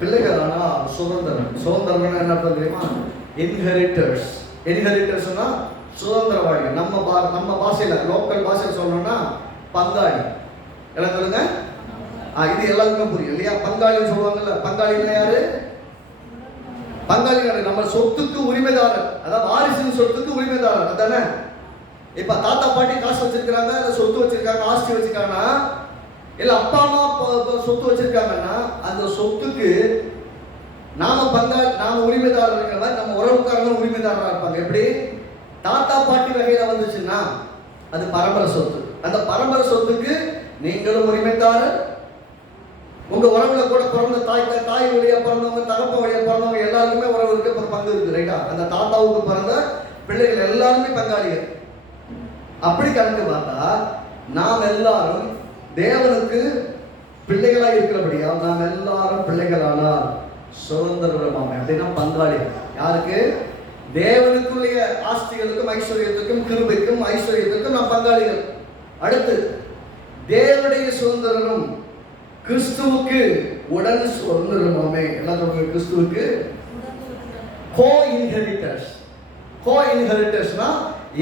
பிள்ளைகளானா சுதந்திரம். சுதந்திரம் என்ன அர்த்தம் தெரியுமா? இன்ஹெரிட்டர்ஸ். இன்ஹெரிட்டர்ஸ்னா சுதந்திரவாளிகள். நம்ம பாஷையில லோக்கல் பாஷையில் சொல்லணும்னா பங்காளி. எல்லாம் சொல்லுங்க, இது எல்லாருக்குமே புரியும் இல்லையா? பங்காளின்னு சொல்லுவாங்கல்ல. பங்காளின்னா யாரு? பங்காளி நம்ம சொத்துக்கு உரிமைதாரர், அதாவது வாரிசின் சொத்துக்கு உரிமைதாரர். அதானே? இப்ப தாத்தா பாட்டி காசு வச்சிருக்காங்க, சொத்து வச்சிருக்காங்க, ஆஸ்தி வச்சிருக்காங்கன்னா, இல்ல அப்பா அம்மா சொத்து வச்சிருக்காங்கன்னா அந்த சொத்துக்கு நாம உரிமைதாரர்கள் மாதிரி நம்ம உறவுக்காரங்க உரிமைதாரராக இருப்பாங்க. எப்படி? தாத்தா பாட்டி வகையில வந்துச்சுன்னா அது பரம்பரை சொத்து. அந்த பரம்பரை சொத்துக்கு நீங்களும் உரிமைதாரர். உங்க உறவுல கூட பிறந்த தாய் வழியா பிறந்தவங்க, தகப்ப வழியா பிறந்தவங்க எல்லாருக்குமே உறவு இருக்கு, ஒரு பங்கு இருக்கு. ரைட்டா? அந்த தாத்தாவுக்கு பிறந்த பிள்ளைகள் எல்லாருமே பங்காளிகள். அப்படி கணக்கு பார்த்தா நாம் எல்லாரும் தேவனுக்கு பிள்ளைகளா இருக்கிறபடியா நாம் எல்லாரும் பிள்ளைகளானால் சுதந்திரமாமே. அப்படின்னா பங்காளிகள். யாருக்கு? தேவனுக்குரிய ஆஸ்திகளுக்கும் ஐஸ்வர்யத்துக்கும் கிருபைக்கும் ஐஸ்வர்யத்துக்கும் நாம் பங்காளிகள். அடுத்து தேவனுடைய சுதந்திரனும் கிறிஸ்துவுக்கு உடன் சுதந்திரமாமே. எல்லாரும் கிறிஸ்துவுக்கு கோ இன்ஹெரிட்டர்ஸ். கோ இன்ஹெரிட்டர்ஸ்னா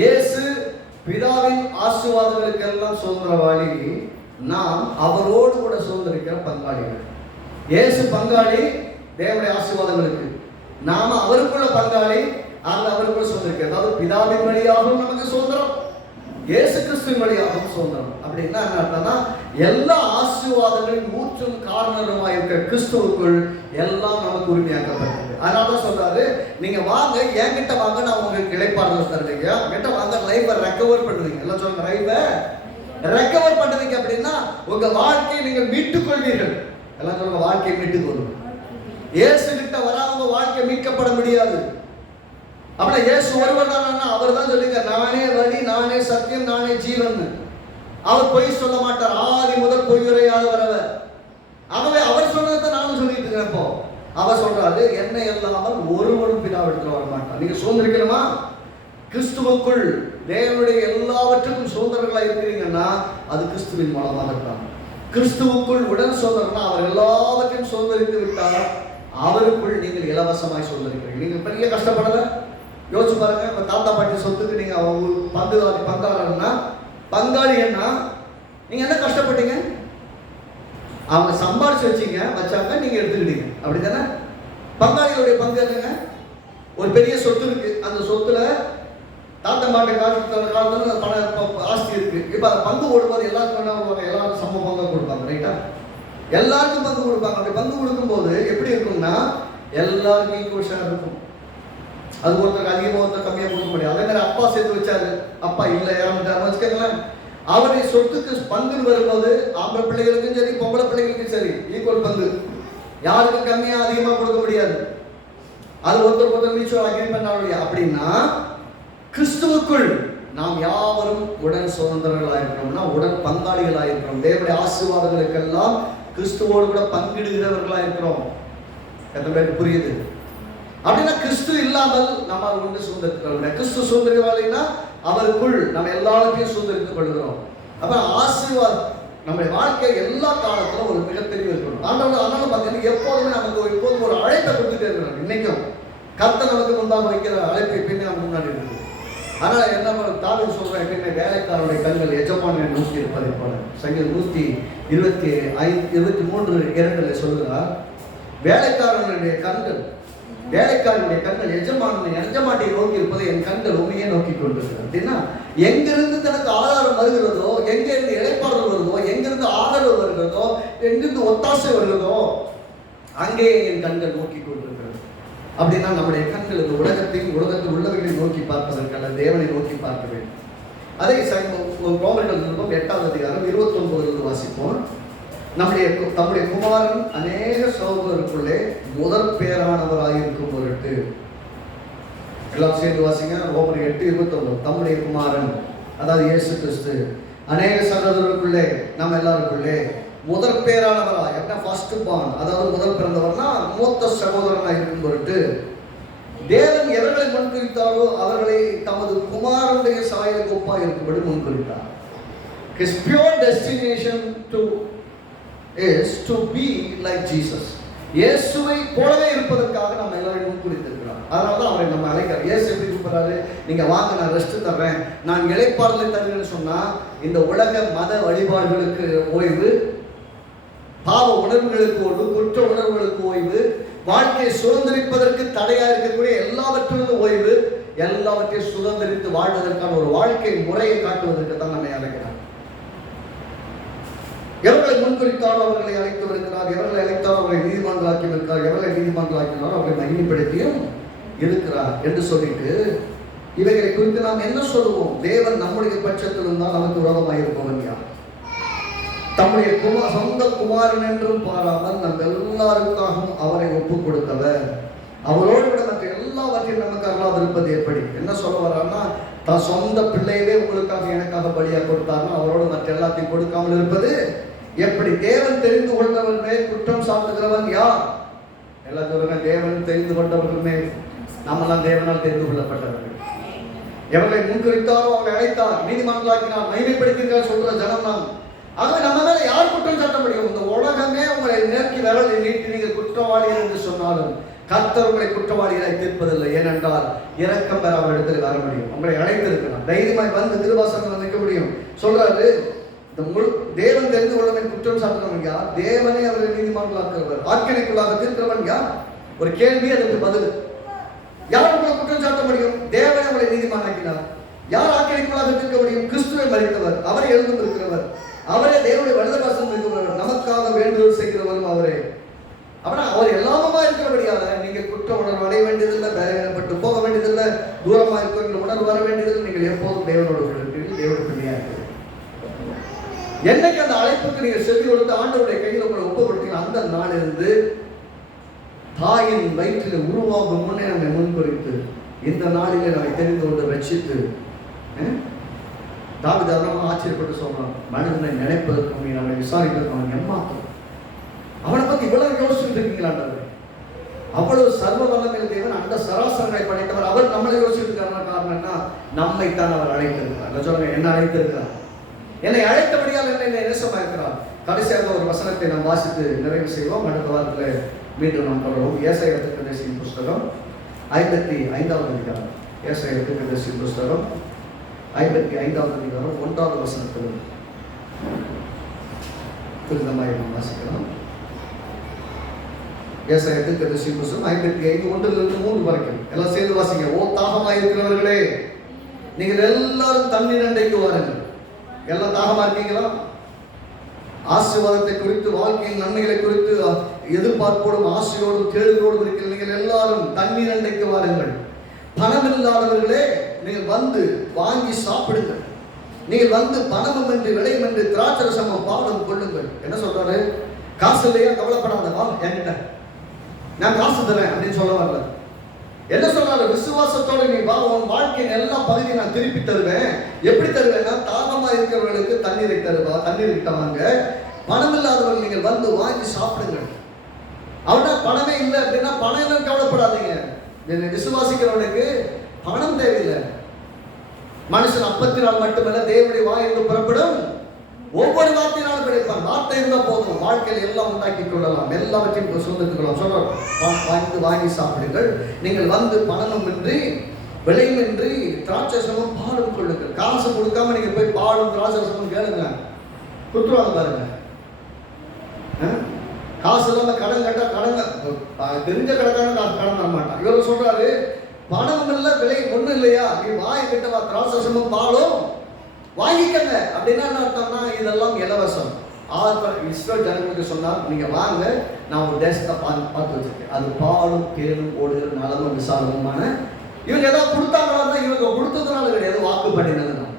இயேசு பிதாவின் ஆசீர்வாதங்களுக்கெல்லாம் சுதந்திரவாளி, நாம் அவரோடு கூட சுதந்திரிக்கிற பங்காளிகள். இயேசு பங்காளி தேவனுடைய ஆசீர்வாதங்களுக்கு, நாம அவருக்குள்ள பங்காளி, அவருக்குள்ள சுதந்திரிக்க. அதாவது பிதாவின் வழியாகவும் நமக்கு சுதந்திரம், இயேசு கிறிஸ்துவின் வழியாகவும் சுதந்திரம். அப்படின்னா என்ன அர்த்தம்னா எல்லா ஆசீர்வாதங்களின் ஊற்றும் காரணமாக இருக்கிற கிறிஸ்துவுக்குள் எல்லாம் நமக்கு உரிமையாக்கப்பட்டது. அதனால சொல்றாரு, நீங்க வாங்க, என்கிட்ட வாங்க, நான் உங்களுக்கு இளைப்பாறுதல் தருவீங்க. என்கிட்ட வாங்க, லைஃபை ரெக்கவர் பண்ணுவீங்க. எல்லாம் சொல்லுங்க, லைஃபை ரெக்கவர் பண்ணுவீங்க. அப்படின்னா உங்க வாழ்க்கையை நீங்கள் மீட்டுக் கொள்வீர்கள். எல்லாம் சொல்லுங்க, வாழ்க்கையை மீட்டுக் கொள்ளும். இயேசு கிட்ட வராம வாழ்க்கை மீட்கப்பட முடியாது. அப்படின்னா இயேசு ஒருவர் தான். அவர் தான் சொல்லுங்க, நானே வழி, நானே சத்தியம், நானே ஜீவன். அவர் பொய் சொல்ல மாட்டார். ஆதி முதல் பொய்யுரையாதவர் அவர். ஆகவே அவர் சொன்னதை நானும் சொல்லிட்டு இருக்கேன். இப்போ அவர் சொல்றாரு, என்னை இல்லாமல் ஒருவரும் பிதாவிடத்தில் வர மாட்டார். நீங்க சுதந்திரிக்கணுமா? கிறிஸ்துவுக்குள் தேவனுடைய எல்லாவற்றுக்கும் சுதந்திரங்களா இருக்கிறீங்கன்னா அது கிறிஸ்துவின் மூலமாக இருக்காங்க. கிறிஸ்துவுக்குள் உடன் சுதந்திரம்னா அவர் எல்லாவற்றையும் சுதந்திரித்து விட்டார். அவருக்குள் நீங்கள் இலவசமாய் சுதந்திரிக்கிறீங்க. நீங்க பெரிய கஷ்டப்படல. யோசிச்சு பாருங்க, இப்ப தாத்தா பாட்டி சொத்துக்கு நீங்க பங்காளர்னா பங்காளின்னா நீங்க என்ன கஷ்டப்பட்டீங்க? அவங்க சம்பாதிச்சு வச்சாங்க, நீங்க எடுத்துக்கிட்டீங்க. அப்படித்தானே? பங்காளிகளுடைய பங்கு என்னங்க? ஒரு பெரிய சொத்து இருக்கு, அந்த சொத்துல தாத்தா பாட்டி காலத்துல பண ஆஸ்தி இருக்கு. இப்ப அந்த பங்கு ஓடும்போது எல்லாருக்கும் என்ன பண்ணுவாங்க? எல்லாரும் சம பங்கா கொடுப்பாங்க. ரைட்டா? எல்லாருக்கும் பங்கு கொடுப்பாங்க. அப்படி பங்கு கொடுக்கும்போது எப்படி இருக்கும்னா எல்லாருக்கும் ஈக்குவல் இருக்கும். அது ஒருத்தருக்கு அதிகமாக ஒருத்தர் கம்மியாக கொடுக்க முடியாது. அதே மாதிரி அப்பா சேர்த்து வச்சாரு, அப்பா இல்லை இறந்துட்டாருன்னு வச்சுக்கோங்களேன், அவருடைய சொத்துக்கு பங்குன்னு வரும்போது ஆம்பளை பிள்ளைகளுக்கும் சரி பொம்பளை பிள்ளைகளுக்கும் சரி ஈக்குவல் பங்கு. யாருக்கும் கம்மியாக அதிகமாக கொடுக்க முடியாது. அது ஒருத்தர் மியூச்சுவல் அக்ரிமெண்ட் பண்ண. அப்படின்னா கிறிஸ்துவுக்குள் நாம் யாவரும் உடன் சுதந்திரர்களாக இருக்கிறோம்னா உடன் பங்காளிகளாக இருக்கிறோம். தேவனுடைய ஆசீர்வாதங்களுக்கெல்லாம் கிறிஸ்துவோடு கூட பங்கிடுகிறவர்களாக இருக்கிறோம். எத்தனை பேருக்கு புரியுது? அப்படின்னா கிறிஸ்து இல்லாமல் நம்ம ஒன்று சுதந்திரித்துக் கிறிஸ்து சுதந்திரவாளினா அவருக்குள் நம்ம எல்லாத்தையும் சுதந்திரித்துக் கொள்கிறோம். அப்ப ஆசீர்வாதம் நம்முடைய வாழ்க்கை எல்லா காலத்திலும் ஒரு மிகப்பெரிய இருக்கணும். ஆனாலும் பார்த்தீங்கன்னா எப்போதுமே நமக்கு எப்போதும் ஒரு அழைப்பை கொடுத்துட்டே இருக்கிறோம். இன்னைக்கும் கர்த்தர் நமக்கு முன்பாக வைக்கிற அழைப்பை பின்னே நம்ம முன்னாடி இருக்குது. அதனால என்ன தாவீது சொல்றேன், எப்பயுமே வேலைக்காரனுடைய கண்கள் எஜமானை நோக்கி இருப்பதை போல. சங்கீதம் 123:2 சொல்லுகிறார், வேலைக்காரனுடைய கண்கள் எஜமாட்டியை நோக்கி இருப்பதை என் கண்கள் உண்மையே நோக்கி கொண்டிருக்கிறது. அப்படின்னா எங்கிருந்து தனக்கு ஆதாரம் வருகிறதோ, எங்கிருந்து இழைப்பாளர் வருதோ, எங்கிருந்து ஆதரவு வருகிறதோ, எங்கிருந்து ஒத்தாசை வருகிறதோ அங்கே என் கண்கள் நோக்கி கொண்டிருக்கிறது. அப்படின்னா நம்முடைய கண்கள் இந்த உலகத்தில் உள்ளவர்களை நோக்கி பார்ப்பதற்கான தேவனை நோக்கி பார்க்க வேண்டும். அதை ரோமர்கள் 8:29 வாசிப்போம். தம்முடைய குமாரன் அநேக சகோதரருக்குள்ளே முதல் பேரானவராயிருக்கும் பொருட்டு. எல்லாம் சேர்ந்து வாசிங்க. ரோமர் 8:29. தம்முடைய குமாரன், அதாவது இயேசு கிறிஸ்து, அநேக சகோதரருக்குள்ளே நம்ம எல்லாருக்குள்ளே முதல் பேரானவரா, என்ன ஃபர்ஸ்ட் பார்ன், அதாவது முதல் பிறந்தவர்னா மூத்த சகோதரனா இருக்கும் பொருட்டு தேவன் எவர்களை முன்குறித்தாரோ அவர்களை தமது குமாரனுடைய சாயலுக்கு ஒப்பாக இருக்கும்படி முன்குறித்தார். His pure destination is to be like Jesus. இயேசுவை போலவே இருப்பதற்காக நம்ம எல்லாரையும் முன்குறித்திருக்கிறோம். அதனால தான் அவரை நம்ம அழைக்கிறார். இயேசு எப்படி கூப்பிடுறாரு, நீங்க வாங்க நான் ரெஸ்ட் தர்றேன், நான் இளைப்பாறுதலை தருவேன்னு சொன்னா இந்த உலக மத வழிபாடுகளுக்கு ஓய்வு, பாவ உணர்வுகளுக்கு ஓய்வு, குற்ற உணர்வுகளுக்கு ஓய்வு, வாழ்க்கையை சுதந்திரிப்பதற்கு தடையா இருக்கக்கூடிய எல்லாவற்றிலும் ஓய்வு, எல்லாவற்றையும் சுதந்திரித்து வாழ்வதற்கான ஒரு வாழ்க்கை முறையை காட்டுவதற்கு தான் நம்மை அழைக்கிறார். எவர்களை முன்குறித்தாரோ அவர்களை அழைத்து வருகிறார், எவர்களை அழைத்தாரோ அவர்களை நீதிமன்றமாக்கி இருக்கிறார், எவர்களை நீதிமன்றமாக்கினாரோ அவர்களை மகிமைப்படுத்தியும் இருக்கிறார் என்று சொல்லிட்டு இவைகளை குறித்து நாம் என்ன சொல்லுவோம்? தேவன் நம்முடைய பட்சத்தில் இருந்தால் நமக்கு விரோதமாக இருப்பவன் யார்? தம்முடைய சொந்த குமாரன் என்றும் பாராமல் நம் எல்லாருக்காகவும் அவரை ஒப்புக் கொடுத்தவர், அவரோடு கூட மற்ற எல்லாவற்றையும் நமக்கு அருளாதிருப்பது எப்படி? என்ன சொல்ல வர்றாருன்னா, தான் சொந்த பிள்ளையவே உங்களுக்காக எனக்காக பலியா கொடுத்தாருன்னா அவரோடு மற்ற எல்லாத்தையும் கொடுக்காமல் இருப்பது எப்படி? தேவன் தெரிந்து கொண்டவன் மேல் குற்றம் சாட்டுகிறவன் யார்? எல்லாம் சொல்லுங்க, தேவன் தெரிந்து கொண்டவர்கள் மேல். நாமெல்லாம் தேவனால் தெரிந்து கொள்ளப்பட்டவர்கள். எவர்களை முன்குறித்தாரோ அவரை அழைத்தார், நீதிமன்றமாக்கினார், மகிமைப்படுத்தினார் சொல்ற ஜனம் நாம். ஆகவே நம்ம மேல யார் குற்றம் சாட்ட முடியும்? இந்த உலகமே உங்களை நோக்கி விரலை நீட்டி நீங்கள் குற்றவாளிகள் என்று சொன்னாலும் கர்த்தர் உங்களை குற்றவாளிகளாய் தீர்ப்பதில்லை. ஏனென்றால் இரக்கம் பெற அவர் இடத்துல வர முடியும். உங்களை அழைத்திருக்கலாம், தைரியமாய் வந்து திருவாசகம் நிற்க முடியும். சொல்றாரு, இந்த தேவன் தெரிந்து கொள்ளவன் குற்றம் சாட்டுறவன் யார்? தேவனே அவரை நீதிமன்றமாக்குறவர், ஆக்கினைக்குள்ளாக தீர்க்கிறவன் யார்? ஒரு கேள்வி, அதுக்கு பதில். யார் உங்களை குற்றம் சாட்ட முடியும்? தேவனே உங்களை நீதிமானாக்கினார். யார் ஆக்கினைக்குள்ளாக தீர்க்க முடியும்? கிறிஸ்துவை மறித்தவர், அவரை எழுந்தும் இருக்கிறவர், அவரே தேவனுடைய வலதுபார்சத்தில் இருக்கிறவர், நமக்காக வேண்டுதல் செய்கிறவரும் அவரே. அப்படின்னா அவர் எல்லாமே இருக்கிறபடியால நீங்க குற்ற உணர்வு அடைய வேண்டியதில்லை, வேலைப்பட்டு போக வேண்டியதில்லை, தூரமா இருக்கிற உணர்வு வர வேண்டியதில்லை. நீங்கள் எப்போதும் தேவனோடு இருக்கிறீர்கள், தேவனுடைய பிள்ளையா இருக்கிறீர்கள். என்னைக்கு அந்த அழைப்புக்கு நீங்க செவி கொடுத்து ஆண்டவருடைய கையில் உங்களை ஒப்புக்கொடுத்தீங்க, அந்த நாளிலிருந்து தாயின் வயிற்றில் உருவாகும் முன்னே நம்மை முன்குறித்து இந்த நாளிலே நம்மை தெரிந்து கொண்டு ரட்சித்து தாவீது அதெல்லாம் ஆச்சரியப்பட்டு சொல்றான், மனிதனை நினைப்பதற்கும் நம்மை விசாரிப்பதற்கும் அவன் ஏமாத்தும். அவனை பத்தி இவ்வளவு யோசிச்சுட்டு இருக்கீங்களான்றது. அவ்வளவு சர்வ வல்லமையுள்ள தேவன், அந்த சராசரங்களை படைத்தவர். அவர் நம்மளை யோசிச்சிருக்காருன்னா காரணம் என்ன? நம்மைத்தான் அவர் அழைத்திருக்கிறார். சொல்லுங்க, என்ன அழைத்திருக்கிறார்? என்னை அழைத்தபடியால் என்னை நேசமா இருக்கிறார். கடைசியாக ஒரு வசனத்தை நாம் வாசித்து நிறைவு செய்வோம். அடுத்த வாரத்தில் மீண்டும் நாம் தொடரும். ஏசாயா தீர்க்கதரிசியின் புஸ்தகம் 55வது அதிகாரம். ஏசாயா தீர்க்கதரிசியின் புஸ்தகம் 55வது அதிகாரம் 1வது வசனத்தில் துரிதமாய் நாம் வாசிக்கலாம். ஏசாயா தீர்க்கதரிசியின் புஸ்தகம் 55:1-3 வரைக்கும் எல்லாம் சேர்ந்து வாசிங்க. ஓ தாகமாய் இருக்கிறவர்களே, நீங்கள் எல்லாரும் தண்ணீர் அண்டைக்கு வாருங்கள். எல்லாம் தாகமா இருக்கீங்களா? ஆசீர்வாதத்தை குறித்து, வாழ்க்கையின் நன்மைகளை குறித்து எதிர்பார்ப்போடும் ஆசையோடும் தேடுதலோடும் இருக்கிற நீங்கள் எல்லாரும் தண்ணீர் அண்டைக்கு வாருங்கள். பணம் இல்லாதவர்களே நீங்கள் வந்து வாங்கி சாப்பிடுங்கள். நீங்கள் வந்து பணமும் என்று விலையும் என்று திராட்சரசமும் பாலும் கொள்ளுங்கள். என்ன சொல்றாரு? காசு இல்லையா, கவலைப்படாத, வா என்கிட்ட, நான் காசு தரேன் அப்படின்னு சொல்ல வரல. என்ன சொல்றாரு? விசுவாசத்தோட நீ வா, உன் வாழ்க்கையின் எல்லா பகுதியும் நான் திருப்பி தருவேன். எப்படி தருவேன்னா, தாகமா இருக்கிறவர்களுக்கு தண்ணீரை தருவா, தண்ணீர் கிட்டவாங்க. பணம் இல்லாதவர்கள் நீங்கள் வந்து வாங்கி சாப்பிடுங்கள். அவனா பணமே இல்லை அப்படின்னா பணம் என்ன கவலைப்படாதீங்க. விசுவாசிக்கிறவனுக்கு பணம் தேவையில்லை. மனுஷன் அப்பத்தினால் மட்டுமல்ல தேவனுடைய வாயிலிருந்து புறப்படும் ஒவ்வொரு வார்த்தையினாலும் கிடைப்பான். வார்த்தை இருந்தால் போதும், வாழ்க்கையில் எல்லாம் உண்டாக்கி கொள்ளலாம், எல்லாவற்றையும் சுதந்திரத்துக் கொள்ளலாம். சொல்றோம், வாங்கி சாப்பிடுங்கள். நீங்கள் வந்து பணமும் இன்றி விலையும் இன்றி திராட்சரசமும் பாலும் கொள்ளுங்கள். காசு கொடுக்காம நீங்க போய் பாலும் திராட்சரசமும் கேளுங்க, குத்துவாங்க பாருங்க. காசு இல்லாம கடன் கேட்டா கடன் தெரிஞ்ச கடைக்கான கடன் தர மாட்டான். இவர் சொல்றாரு, பணம் இல்ல, விலை ஒண்ணு இல்லையா, நீ வாய் கிட்ட வா, திராட்சரசமும் பாலும் வாங்கிக்கங்க. அப்படின்னா என்ன அர்த்தம்னா, இதெல்லாம் இலவசம். இஸ்ரேல் ஜனங்களுக்கு சொன்னார், நீங்க வாங்க, நான் ஒரு தேசத்தை பார்த்து வச்சிருக்கேன், அது பாலும் தேனும் ஓடுகிற நலமும் விசாலமுமான. இவங்க ஏதாவது கொடுத்தாங்களா? இவங்க கொடுத்ததுனால கிடையாது, வாக்கு பண்ணினதுனால.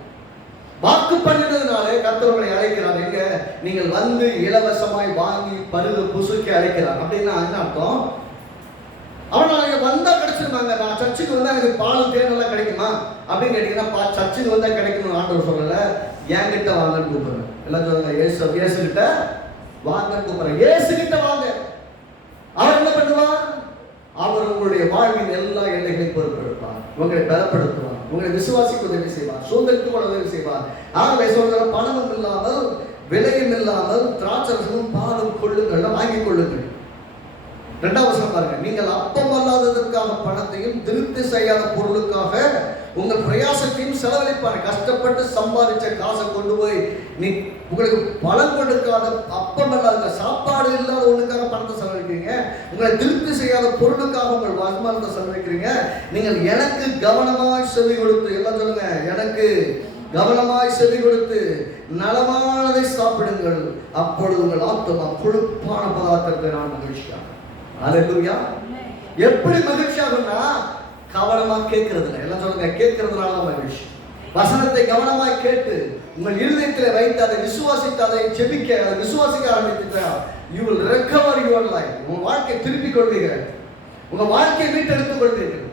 வாக்கு பண்ணினதுனாலே கர்த்தர்களை அழைக்கிறார். எங்க? நீங்கள் வந்து இலவசமாய் வாங்கி பருகு புசுக்கி அழைக்கிறார். அப்படின்னா என்ன அர்த்தம்? அவனால் இங்கே வந்தால் கிடைச்சிருந்தாங்க. நான் சர்ச்சுக்கு வந்தால் எனக்கு பால் தேன் எல்லாம் கிடைக்குமா அப்படின்னு கேட்டீங்கன்னா, சர்ச்சுக்கு வந்தால் கிடைக்கணும் ஆண்டவர் சொல்லலை, என்கிட்ட வாங்கன்னு கூப்பிடுறேன். எல்லாம் சொல்லுங்க, ஏசு கிட்ட வாங்கன்னு கூப்பிடுறேன். ஏசு கிட்ட வாங்க. அவர் என்ன பண்ணுவார்? அவர் உங்களுடைய வாழ்வின் எல்லா எல்லைகளையும் பொறுப்பெடுப்பார், உங்களை பலப்படுத்துவார், உங்களை விசுவாசிக்கு உதவி செய்வார், சுதந்திரத்துக்கு உதவி செய்வார். ஆகவே சொல்கிற, பணமும் இல்லாமல் விலையும் இல்லாமல் திராட்சரசமும் பாலும் கொள்ளுங்கள், வாங்கிக் கொள்ளுங்கள். இரண்டாவது வசனம் பாருங்க, நீங்கள் அப்பம் அல்லாததற்காக பணத்தையும் திருப்தி செய்யாத பொருளுக்காக உங்கள் பிரயாசத்தையும் செலவழிப்பார். கஷ்டப்பட்டு சம்பாதிச்ச காசை கொண்டு போய் நீ உங்களுக்கு பலன் கொடுக்காத, அப்பம் இல்லாத, சாப்பாடு இல்லாத ஒண்ணுக்காக பணத்தை செலவழிக்கிறீங்க. உங்களை திருப்தி செய்யாத பொருளுக்காக உங்கள் வருமானத்தை செலவழிக்கிறீங்க. நீங்கள் எனக்கு கவனமாய் செவி கொடுத்து, எல்லாம் சொல்லுங்க, எனக்கு கவனமாய் செவி கொடுத்து நலமானதை சாப்பிடுங்கள், அப்பொழுது உங்கள் ஆத்துமா கொழுப்பான பதார்த்தத்தை நான் மகிழ்ச்சியாக. அல்லேலூயா. எப்படி மகிழ்ச்சியாகும்னா, கவனமா கேட்கறதுல. எல்லாம் சொல்லுங்க, கேட்கறதுனால மகிழ்ச்சி. வசனத்தை கவனமாய் கேட்டு உங்கள் இருதயத்தில் வைத்து அதை விசுவாசித்து அதை ஜெபிக்க, அதை விசுவாசிக்க ஆரம்பித்துட்டா, you will recover your life. உங்க வாழ்க்கையை திருப்பிக் கொள்வீர்கள், உங்க வாழ்க்கையை மீட்டெடுத்துக் கொள்வீர்கள்.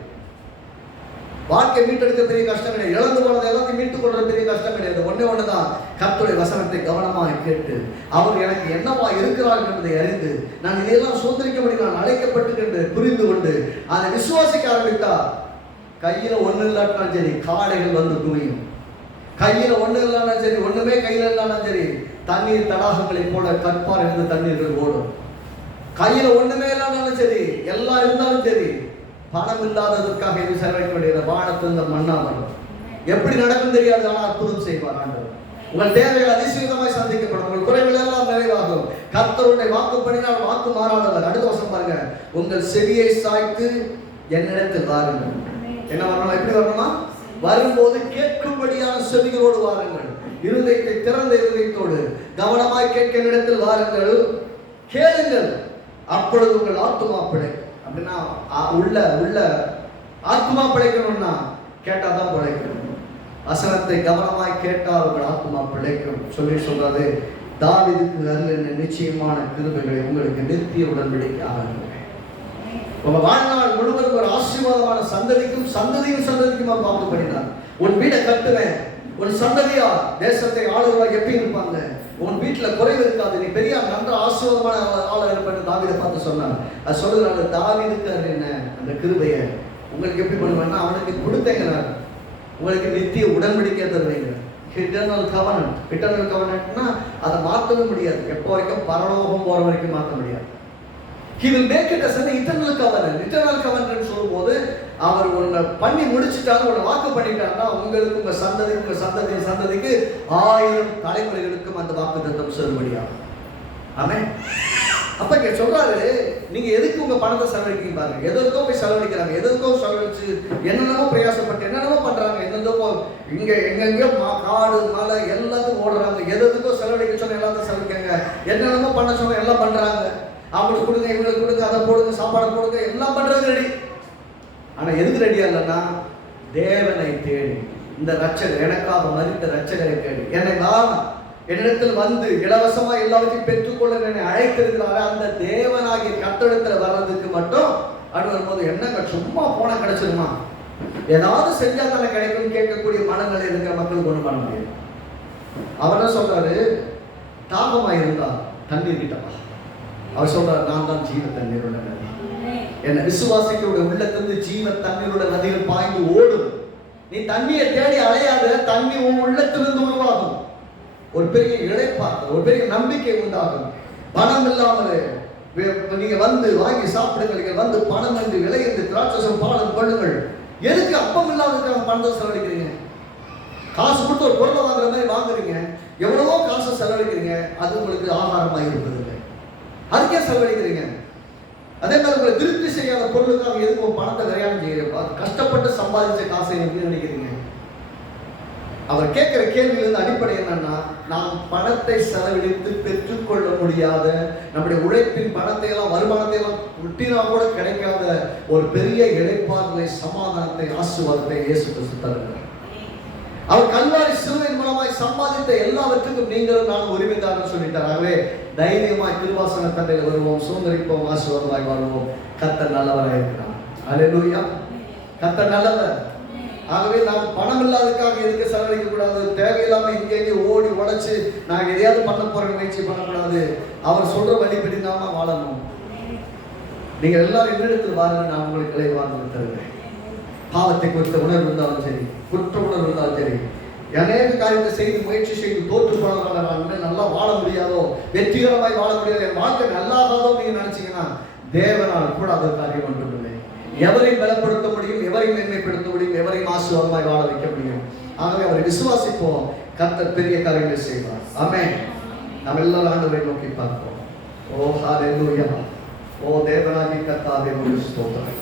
வாழ்க்கை மீட்டெடுக்க பெரிய கஷ்டம் கிடையாது, இழந்து போனது எல்லாத்தையும் மீட்டுக் கொள்றது பெரிய கஷ்டம் கிடையாது. ஒண்ணுதான், கர்த்தருடைய வசனத்தை கவனமாக கேட்டு அவர் எனக்கு என்னவா இருக்கிறார் என்பதை அறிந்து நான் இதையெல்லாம் சுதந்திரிக்க முடியும், நான் அழைக்கப்பட்டு புரிந்து கொண்டு அதை விசுவாசிக்க ஆரம்பித்தா, கையில ஒண்ணு இல்லாட்டாலும் சரி காடைகள் வந்து குவியும். கையில ஒண்ணு இல்லாலும் சரி, ஒண்ணுமே கையில இல்லாலும் சரி, தண்ணீர் தடாகங்களை போல கற்பார் இருந்து தண்ணீர்கள் ஓடும். கையில ஒண்ணுமே இல்லாலும் சரி, எல்லாம் இருந்தாலும் சரி, பணம் இல்லாததற்காக இது செலவழிக்க வேண்டியது. வானத்திலிருந்து மண்ணா வரும். எப்படி நடக்கும் தெரியாது, ஆனால் அற்புதம் செய்வார் ஆண்டவர். உங்கள் தேவைகள் அதிசயமாய் சந்திக்கப்படும், உங்கள் குறைகள் எல்லாம் நிறைவாகும். கர்த்தருடைய வாக்கு பண்ணினால் வாக்கு மாறாதவர். அடுத்த வருஷம் பாருங்க, உங்கள் செவியை சாய்த்து என்னிடத்தில் வாருங்கள். என்ன வரணும்? எப்படி வரணுமா? வரும்போது கேட்கும்படியான செவிகளோடு வாருங்கள். இருதயத்தை திறந்த இருதயத்தோடு கவனமாய் கேட்க என்னிடத்தில் வாருங்கள், கேளுங்கள், அப்பொழுது உங்கள் ஆத்துமா பிழைக்கும். அப்படின்னா உள்ள ஆத்மா பிழைக்கணும்னா கேட்டாதான் பிழைக்கணும். வசனத்தை கவனமாய் கேட்டால் உங்கள் ஆத்மா பிழைக்கும் சொல்லி சொல்றது. தாவீதுக்கு அருளின நிச்சயமான கிருபைகளை உங்களுக்கு நித்திய உடன்படிக்கை ஆகும். உங்க வாழ்நாள் முழுவதும் ஒரு ஆசீர்வாதமான சந்ததிக்கும் சந்ததிக்குமா பார்த்து பண்ணினார். உன் வீடை கட்டுவேன், உன் சந்ததியா தேசத்தை ஆளுநராக எப்பயும் இருப்பாங்க, உன் வீட்டுல குறைவு இருக்காது, நீ பெரிய நல்ல ஆசீர்வாதமான ஆளா இருப்பேன்னு தாவீதை பார்த்து சொன்னார். அது சொல்லுறாங்க, தாவீதுக்கு என்ன அந்த கிருபையை உங்களுக்கு எப்படி பண்ணுவேன்னா, அவனுக்கு கொடுத்தேங்கிறார், உங்களுக்கு நித்திய உடன்படிக்கை தருவீங்க. இட்டர்னல் கவர்னன்ட்னா அதை மாற்றவே முடியாது. எப்போ வரைக்கும்? பரலோகம் போற வரைக்கும் மாற்ற முடியாது. He will make it as an eternal covenant. Eternal covenant சொல்லும்போது அவர் உன்னை பண்ணி முடிச்சுட்டாங்க, உன்னை வாக்கு பண்ணிட்டாங்கன்னா உங்களுக்கு உங்க சந்ததிக்கு 1000 தலைமுறைகளுக்கும் அந்த வாக்கு தத்தம் செல்லுபடியாகும். ஆமென். அப்ப இங்க சொல்றாரு, நீங்க எதுக்கு உங்க பணத்தை செலவழிக்கிறீங்க பாருங்க. எதற்கோ போய் செலவழிக்கிறாங்க, எதற்கோ செலவழிச்சு என்னென்னமோ பிரயாசப்பட்டு என்னென்னமோ பண்றாங்க, என்னென்னமோ இங்க எங்கெங்கயோ காடு மலை எல்லாத்துக்கும் ஓடுறாங்க. எதுக்கோ செலவழிக்க சொன்ன எல்லாத்தையும் செலவழிக்காங்க. என்னென்னமோ பண்ண சொன்ன எல்லாம் பண்றாங்க. அவங்களுக்கு கொடுங்க, இவங்களுக்கு கொடுங்க, அதை போடுங்க, சாப்பாடு போடுங்க, எல்லாம் பண்றது ரெடி. ஆனா எதுக்கு ரெடியா இல்லைன்னா தேவனை தேடி, இந்த ரட்சகர் எனக்காக மரித்த ரட்சகரை தேடி, என்னிடத்தில் வந்து இலவசமா எல்லாவற்றையும் பெற்றுக்கொள்ள என்னை அழைத்திருக்கிறாரு. அந்த தேவனாகிய கர்த்தரிடத்துல வர்றதுக்கு மட்டும் அது வரும்போது என்னங்க சும்மா போனா கிடைச்சிருமா, ஏதாவது செஞ்சா தானே கிடைக்கும் கேட்கக்கூடிய மனநிலை இருக்கிற மக்களுக்கு ஒண்ணு பண்ண முடியும். அவர் சொல்றாரு, தாகமா இருந்தா தண்ணீர் கிட்டப்பா. அவர் சொல்றாரு, நான் தான் ஜீவ தண்ணீரோட நதி, என்ன விசுவாசிகளுடைய உள்ளத்திலிருந்து ஜீவ தண்ணீரோட நதிகள் பாய்ந்து ஓடும். நீ தண்ணியை தேடி அலையாத, தண்ணி உன் உள்ளத்திலிருந்து உருவாகும். ஒரு பெரிய இழைப்பார்கள், ஒரு பெரிய நம்பிக்கை உண்டாகும். பணம் இல்லாமல் நீங்க வந்து வாங்கி சாப்பிடுங்கள், நீங்க வந்து பணம் என்று விலை என்று திராட்சம் பாலம் கொள்ளுங்கள். எதுக்கு அப்பம் இல்லாததுக்காக பணத்தை செலவழிக்கிறீங்க? காசு கொடுத்து ஒரு பொருளை வாங்குற மாதிரி வாங்குறீங்க, எவ்வளவோ காசை செலவழிக்கிறீங்க, அது உங்களுக்கு ஆகாரமாக இருப்பது இல்லை, அதுக்கே செலவழிக்கிறீங்க. அதே மாதிரி உங்களை திருப்தி செய்யாத பொருளுக்காக எதுக்கு பணத்தை விரையாமல் செய்யறப்ப, கஷ்டப்பட்டு சம்பாதிச்ச காசை எப்படி நினைக்கிறீங்க? அவர் கேட்கிற கேள்வியிலிருந்து அடிப்படை என்னன்னா, நாம் பணத்தை செலவழித்து பெற்றுக்கொள்ள முடியாத, நம்முடைய உழைப்பின் பணத்தை எல்லாம் வருமானத்தை எல்லாம் விட்டினா கூட கிடைக்காத ஒரு பெரிய இழைப்பார்களை, சமாதானத்தை, ஆசீர்வாதத்தை இயேசு கிறிஸ்து தருகிறார். அவர் கல்வாரி சிலுவையின் மூலமாய் சம்பாதித்த எல்லாவற்றுக்கும் நீங்களும் நான் உரிமைதாரன்னு சொல்லிட்டார். ஆகவே தைரியமாய் திருவாசன தண்டையில் வருவோம், சுதந்திரிப்போம், ஆசீர்வாதமாய் வாழ்வோம். கர்த்தர் நல்லவராக இருக்கிறார். அல்லேலூயா. கர்த்தர் நல்லவர். ஆகவே நாம் பணம் இல்லாததுக்காக எதுக்கு செலவழிக்க கூடாது, தேவையில்லாம இங்கே ஓடி உழைச்சு நான் எதையாவது பண்ண போறேன் முயற்சி பண்ணக்கூடாது. அவர் சொல்ற வழிபடி நாம வாழணும். நீங்க எல்லாரும் என்னிடத்தில் வாருங்க, நான் உங்களுக்கு இளைவாங்க தருவேன். பாவத்தை குறித்த உணர்வு இருந்தாலும் சரி, குற்ற உணர்வு இருந்தாலும் சரி, அநேக காரியத்தை செய்து முயற்சி செய்து தோற்று போனதால நான் நல்லா வாழ முடியாதோ, வெற்றிகரமாய் வாழ முடியாதோ, என் வாழ்க்கை நல்லாதாதோ நீங்க நினைச்சீங்கன்னா தேவனால் கூடாத காரியம் ஒன்றும் இல்லை. எவரையும் பலப்படுத்த முடியும், எவரையும் மேன்மைப்படுத்த முடியும், எவரையும் ஆசீர்வாதமாய் வாழ வைக்க முடியும். ஆகவே அவரை விசுவாசிப்போம், கர்த்தர் பெரிய காரியங்களை செய்வார். ஆமென். நாம் எல்லாரும் ஆண்டவரை நோக்கி பார்ப்போம். ஓ ஹல்லேலூயா. ஓ தேவனாகிய கர்த்தாவே, உமக்கு ஸ்தோத்திரம்.